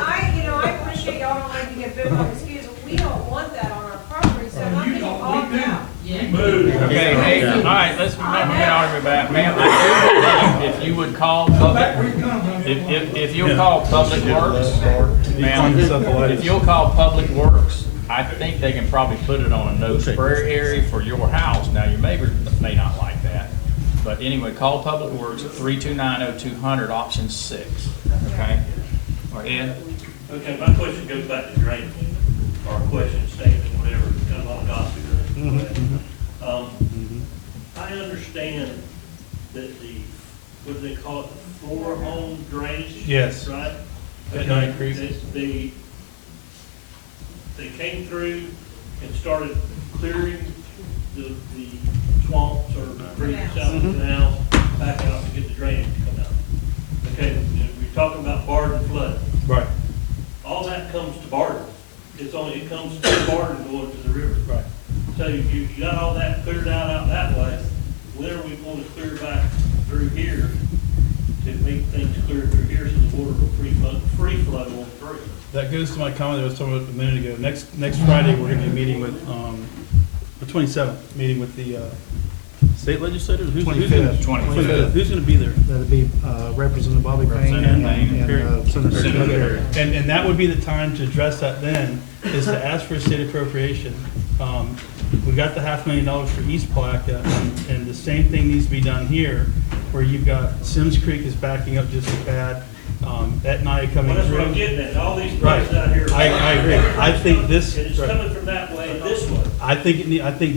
I appreciate y'all don't like to get bit by mosquitoes, but we don't want that on our property, so how can you call it out? Okay, hey, all right, let's get argument back. Ma'am, I do believe if you would call if you'll call Public Works, ma'am, if you'll call Public Works, I think they can probably put it on a no spray area for your house. Now, your neighbors may not like that. But anyway, call Public Works at 329-0200, option 6, okay? Or Ed? Okay, my question goes back to drainage, or question, statement, whatever, got a lot of gossip. I understand that what do they call it, the floor home drainage? Yes. Right? At Nine Creek. They came through and started clearing the swamps or creeks out of the canals, back out to get the drainage to come out. Okay, we're talking about Barden flood. Right. All that comes to Barden. It comes to Barden going to the river. Right. So you got all that cleared out that way. When are we going to clear back through here to make things clear through here so the water will free flow on through? That goes to my comment that I was talking about a minute ago. Next Friday, we're going to be meeting with, the 27th, meeting with the state legislators. Who's 25th. Who's going to be there? That'd be Representative Bobby Payne and Senator Perry. And that would be the time to address that then, is to ask for a state appropriation. We got the $500,000 for East Palaca, and the same thing needs to be done here, where you've got Sims Creek is backing up just as bad. Etna coming Well, that's through. what I'm getting at. All these places out here. I agree. I think this. And it's coming from that way, this way. I think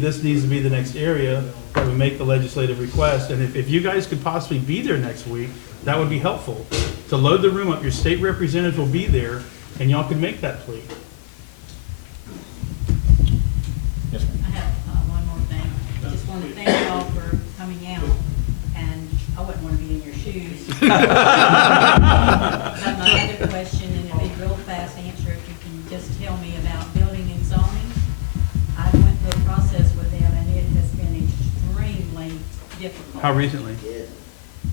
this needs to be the next area that we make the legislative request. And if you guys could possibly be there next week, that would be helpful. To load the room up, your state representative will be there, and y'all can make that plea. Yes, ma'am. I have one more thing. I just want to thank you all for coming out, and I wouldn't want to be in your shoes. But my other question, and a big real fast answer, if you can just tell me about building and How recently?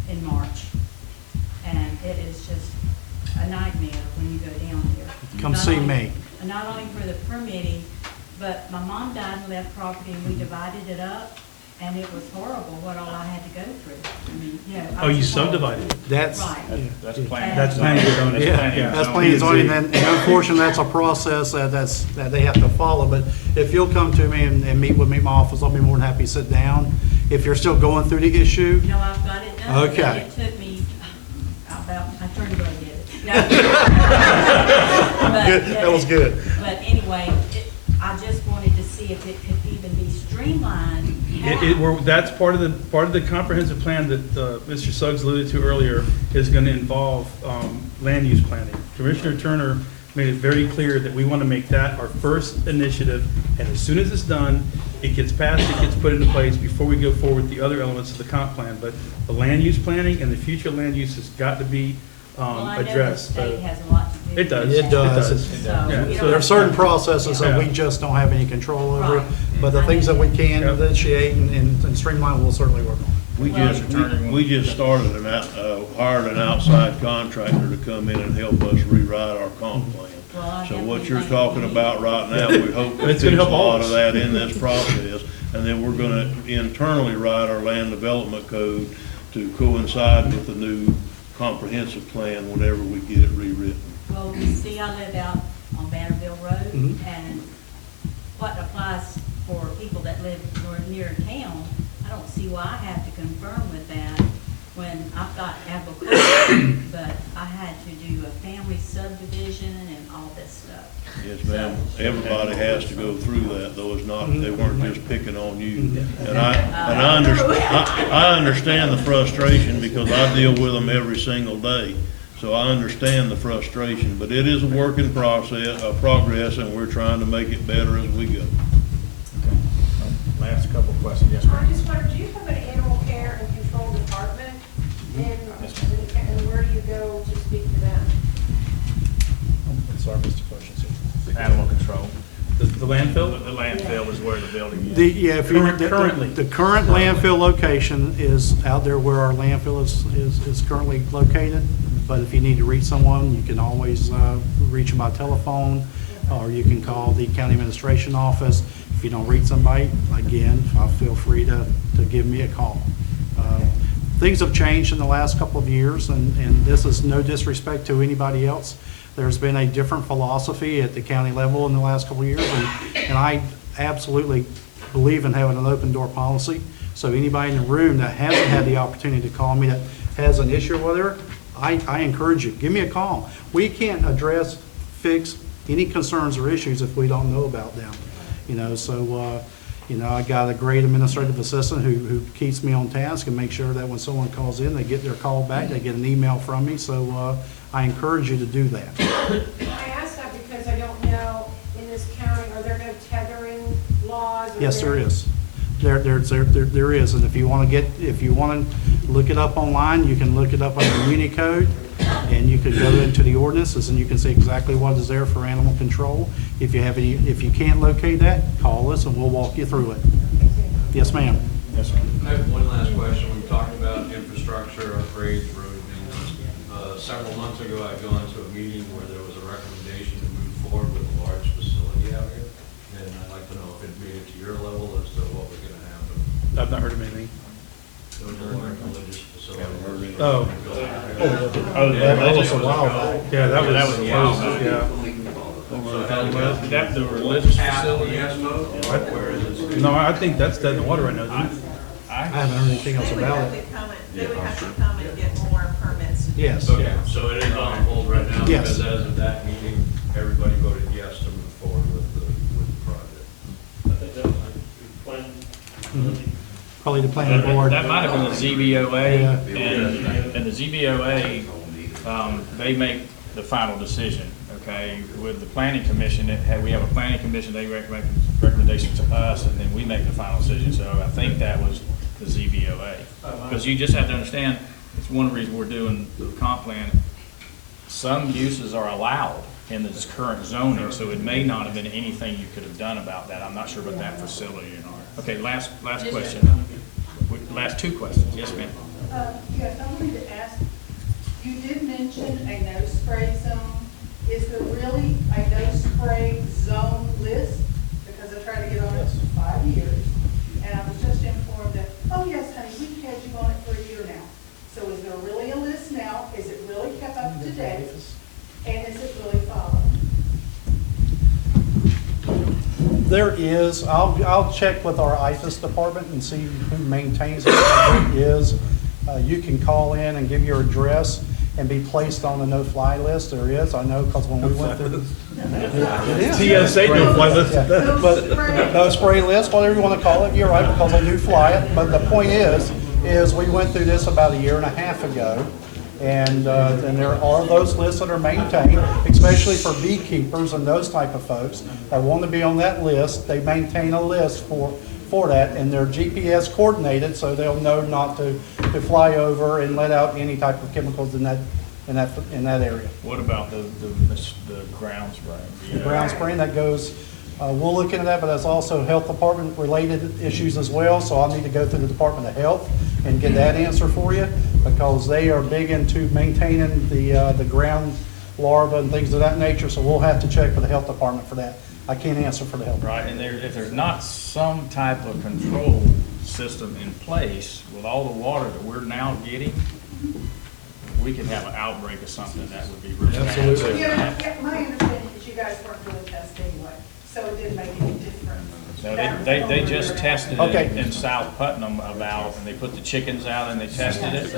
in March. And it is just a nightmare when you go down here. Come Not see only- me. Not only for the permitting, but my mom died and left property and we divided it up, and it was horrible what all I had to go through. I mean, you know. I Oh, you was told- subdivided? That's, Right. That's planning. That's planning and zoning. yeah, that's planning and zoning, and unfortunately, that's a process that they have to follow, but if you'll come to me and meet with me in my office, I'll be more than happy to sit down. If you're still going through the issue, No, I've got it done. but Okay. It took me about, I turned to go get it. No. But, Good, that was good. But anyway, I just wanted to see if it could even be streamlined. That's part of the comprehensive plan that Mr. Suggs alluded to earlier is going to involve land use planning. Commissioner Turner made it very clear that we want to make that our first initiative, and as soon as it's done, it gets passed, it gets put into place before we go forward with the other elements of the comp plan. But the land use planning and the future land use has got to be Well, I know the addressed. state has a lot to do. It does. with It does. that. So, Yeah. we so don't there are certain have- processes that we Yeah. just don't have any control over, Right. but the things that we can Yep. initiate and streamline, we'll certainly work on. We just started hired an outside contractor to come in and help us rewrite our comp plan. Well, I So what definitely you're think talking we- about right now, we hope to It's fix gonna a help all lot of of us. that in this process. And then we're gonna internally write our land development code to coincide with the new comprehensive plan whenever we get it rewritten. Well, you see, I live out on Vanderbilt Road, Mhm. and what applies for people that live near town, I don't see why I have to confirm with that when I've got agriculture, but I had to do a family subdivision and all this stuff. Yes, ma'am. Everybody has to go through that, though. It's not, they weren't just picking on you. And I understand the frustration because I deal with them every single day. So I understand the frustration, but it is a work in progress, and we're trying to make it better as we go. Last couple of questions, yes, I ma'am. just wondered, do you have an animal care and control department? And where do you go to speak to them? Sorry, Mr. Questions. Animal control. The landfill? The landfill is where the building is. Yeah, if you, Currently. the current landfill location is out there where our landfill is currently located. But if you need to reach someone, you can always reach them by telephone, or you can call the county administration office. If you don't reach somebody, again, feel free to give me a call. Things have changed in the last couple of years, and this is no disrespect to anybody else. There's been a different philosophy at the county level in the last couple of years, and I absolutely believe in having an open door policy. So anybody in the room that hasn't had the opportunity to call me that has an issue with her, I encourage you, give me a call. We can't address, fix any concerns or issues if we don't know about them. So I got a great administrative assistant who keeps me on task and makes sure that when someone calls in, they get their call back, they get an email from me. So I encourage you to do that. I ask that because I don't know, in this county, are there no tethering laws? Yes, there is. There is, and if you want to look it up online, you can look it up under Unicode, and you can go into the ordinances, and you can see exactly what is there for animal control. If you can't locate that, call us, and we'll walk you through it. Yes, ma'am. Yes, sir. I have one last question. We've talked about infrastructure, upgrades, road maintenance. Several months ago, I'd gone to a meeting where there was a recommendation to move forward with a large facility out here. And I'd like to know if it made it to your level as to what was gonna happen. I've not heard of anything. No more religious facility. Oh. That was a while back. Yeah, that was a while back. Yeah. The religious facility. Yes mode, or where is it? No, I think that's dead in the water right now, isn't it? I haven't heard anything else about it. They would have to come and get more permits. Yes. Okay, so it is on hold right now? Yes. Because as of that meeting, everybody voted yes to move forward with the project. I think that was a good plan. Probably the planning board. That might have been the ZBOA, Yeah. and the ZBOA, they make the final decision, okay? With the planning commission, we have a planning commission, they make recommendations to us, and then we make the final decision. So I think that was the ZBOA. Because you just have to understand, it's one reason we're doing the comp plan. Some uses are allowed in this current zoning, so it may not have been anything you could have done about that. I'm not sure about that facility or not. Okay, last question. last two questions. Yes, ma'am. Yes, I wanted to ask, you did mention a no spray zone. Is there really a no spray zone list? Because I tried to get on it for 5 years, and I was just informed that, oh yes, honey, we've had you on it for a year now. So is there really a list now? Is it really kept up to date? And is it really followed? There is, I'll check with our IFAS department and see who maintains it. There is, you can call in and give your address and be placed on the no-fly list. There is, I know, because when we went through. TSA no-fly list. Yeah, but no spray list, whatever you want to call it, you're right, because they do fly it. But the point is we went through this about a year and a half ago. And there are those lists that are maintained, especially for beekeepers and those type of folks that want to be on that list. They maintain a list for that, and they're GPS coordinated, so they'll know not to fly over and let out any type of chemicals in that area. What about the ground spray? The ground spraying that goes, we'll look into that, but that's also health department related issues as well. So I'll need to go through the Department of Health and get that answer for you, because they are big into maintaining the ground larvae and things of that nature. So we'll have to check with the health department for that. I can't answer for the health. Right, and if there's not some type of control system in place with all the water that we're now getting, we could have an outbreak of something that would be really bad. Absolutely. Yeah, my understanding is you guys weren't doing tests anyway, so it didn't make any difference. So they just tested it in South Putnam and they put the chickens out and they tested it.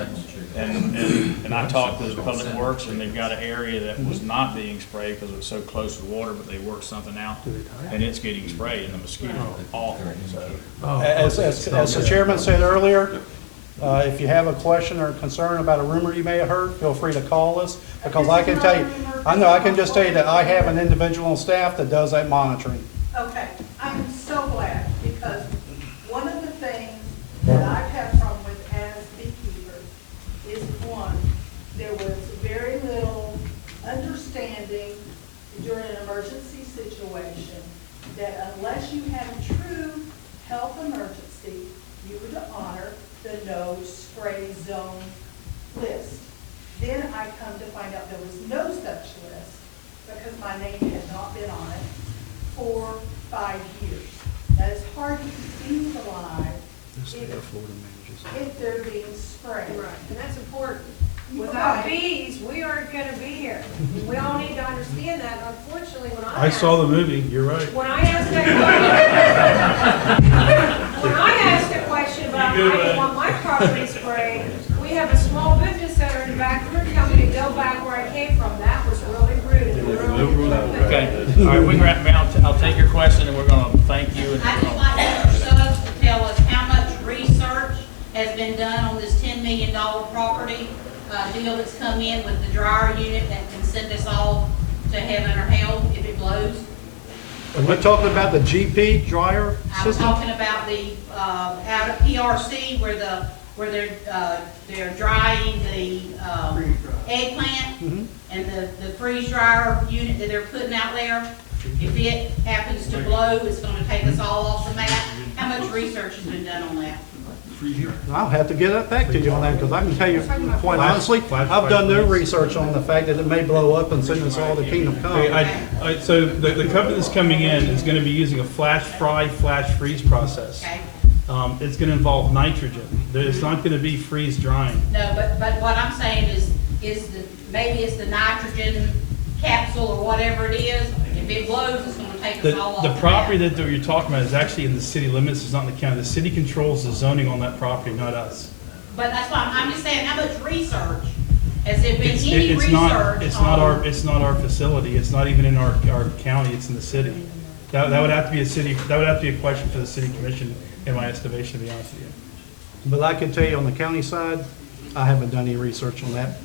And I talked to the Public Works, and they've got an area that was not being sprayed because it was so close to water, but they worked something out, and it's getting sprayed, and the mosquitoes are awful, so. As the chairman said earlier, if you have a question or concern about a rumor you may have heard, feel free to call us, because I can tell you, I can just tell you that I have an individual on staff that does that monitoring. Okay, I'm so glad, because one of the things that I've had problem with as beekeepers is, one, there was very little understanding during an emergency situation that unless you had a true health emergency, you would honor the no spray zone list. Then I come to find out there was no such list, because my name had not been on it for 5 years. That is hard to visualize if they're being sprayed. Right, and that's important. Without bees, we aren't gonna be here. We all need to understand that. Unfortunately, I saw the movie, you're right. When I asked that question about I didn't want my property sprayed, we have a small business owner in the back room telling me to go back where I came from. That was really rude and really. Okay, all right, we can wrap now. I'll take your question, and we're gonna thank you. And I'd just like Mr. Suggs to tell us how much research has been done on this $10 million property deal that's come in with the dryer unit that can send us all to heaven or hell if it blows. Are we talking about the GP dryer I was system? talking about the, out of PRC where they're drying the, eggplant and the freeze dryer unit that they're putting out there. If it happens to blow, it's gonna take us all off the map. How much research has been done on that? I'll have to get that back to you on that, because I can tell you, quite honestly, I've done no research on the fact that it may blow up and send us all to Kingdom Come. Okay, so the company that's coming in is gonna be using a flash fry, flash freeze process. Okay. It's gonna involve nitrogen. It's not gonna be freeze drying. No, but what I'm saying is maybe it's the nitrogen capsule or whatever it is. If it blows, it's gonna take us all off The the property map. that you're talking about is actually in the city limits, it's not in the county. The city controls the zoning on that property, not us. But that's why I'm just saying, how much research? Has there been It's any research it's not on? it's not our facility. It's not even in our county, it's in the city. That would have to be that would have to be a question for the city commission, in my estimation, to be honest with you. But I can tell you on the county side, I haven't done any research on that.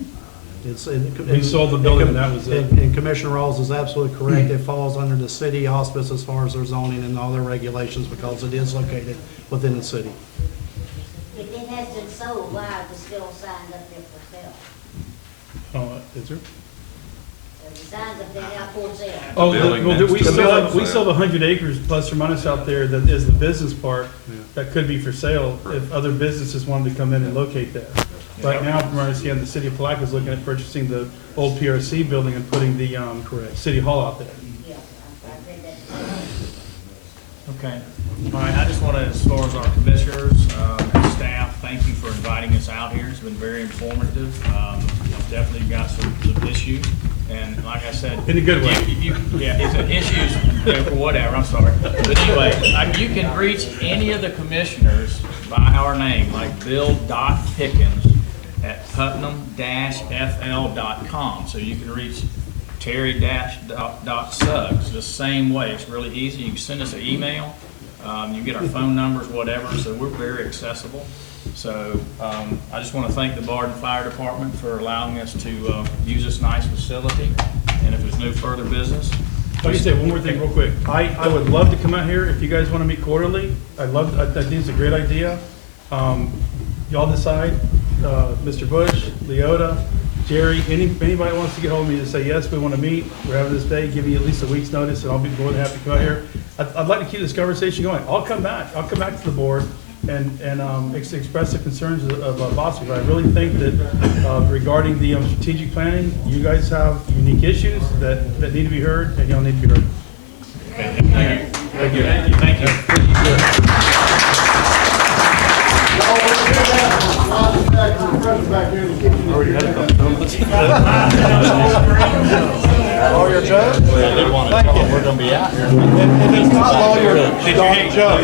We sold the building and that was it. And Commissioner Rawls is absolutely correct. It falls under the city auspice as far as their zoning and all their regulations, because it is located within the city. If it has been sold, why are they still signed up there for sale? Is there? So you signs up there now for sale. Oh, building well, next we to the still have, building. we still have 100 acres plus or minus out there that is the business park that could be for sale if other businesses wanted to come in and locate there. Right now, from what I understand, the city of Palaca is looking at purchasing the old PRC building and putting the, city hall out there. Yeah, I read that. Okay. All right, I just want to, as far as our commissioners and staff, thank you for inviting us out here. It's been very informative. We've definitely got some issues, and like I said. In a good way. Yeah, it's issues, or whatever, I'm sorry. But anyway, you can reach any of the commissioners by our name, like Bill.Pickens at putnam-fl.com. So you can reach Terry-Suggs the same way. It's really easy. You can send us an email. You get our phone numbers, whatever, so we're very accessible. So I just want to thank the Barden Fire Department for allowing us to use this nice facility. And if there's no further business. Like I said, one more thing real quick. I would love to come out here if you guys want to meet quarterly. I think it's a great idea. Y'all decide, Mr. Bush, Leota, Jerry, anybody wants to get hold of me to say, yes, we want to meet, we're having this day, give me at least a week's notice, and I'll be more than happy to come out here. I'd like to keep this conversation going. I'll come back to the board and express the concerns of BOCC. But I really think that regarding the strategic planning, you guys have unique issues that need to be heard, and y'all need to be heard. Thank you. Thank you. Lawyer Joe? Thank you. We're gonna be out here. And it's not lawyer Joe.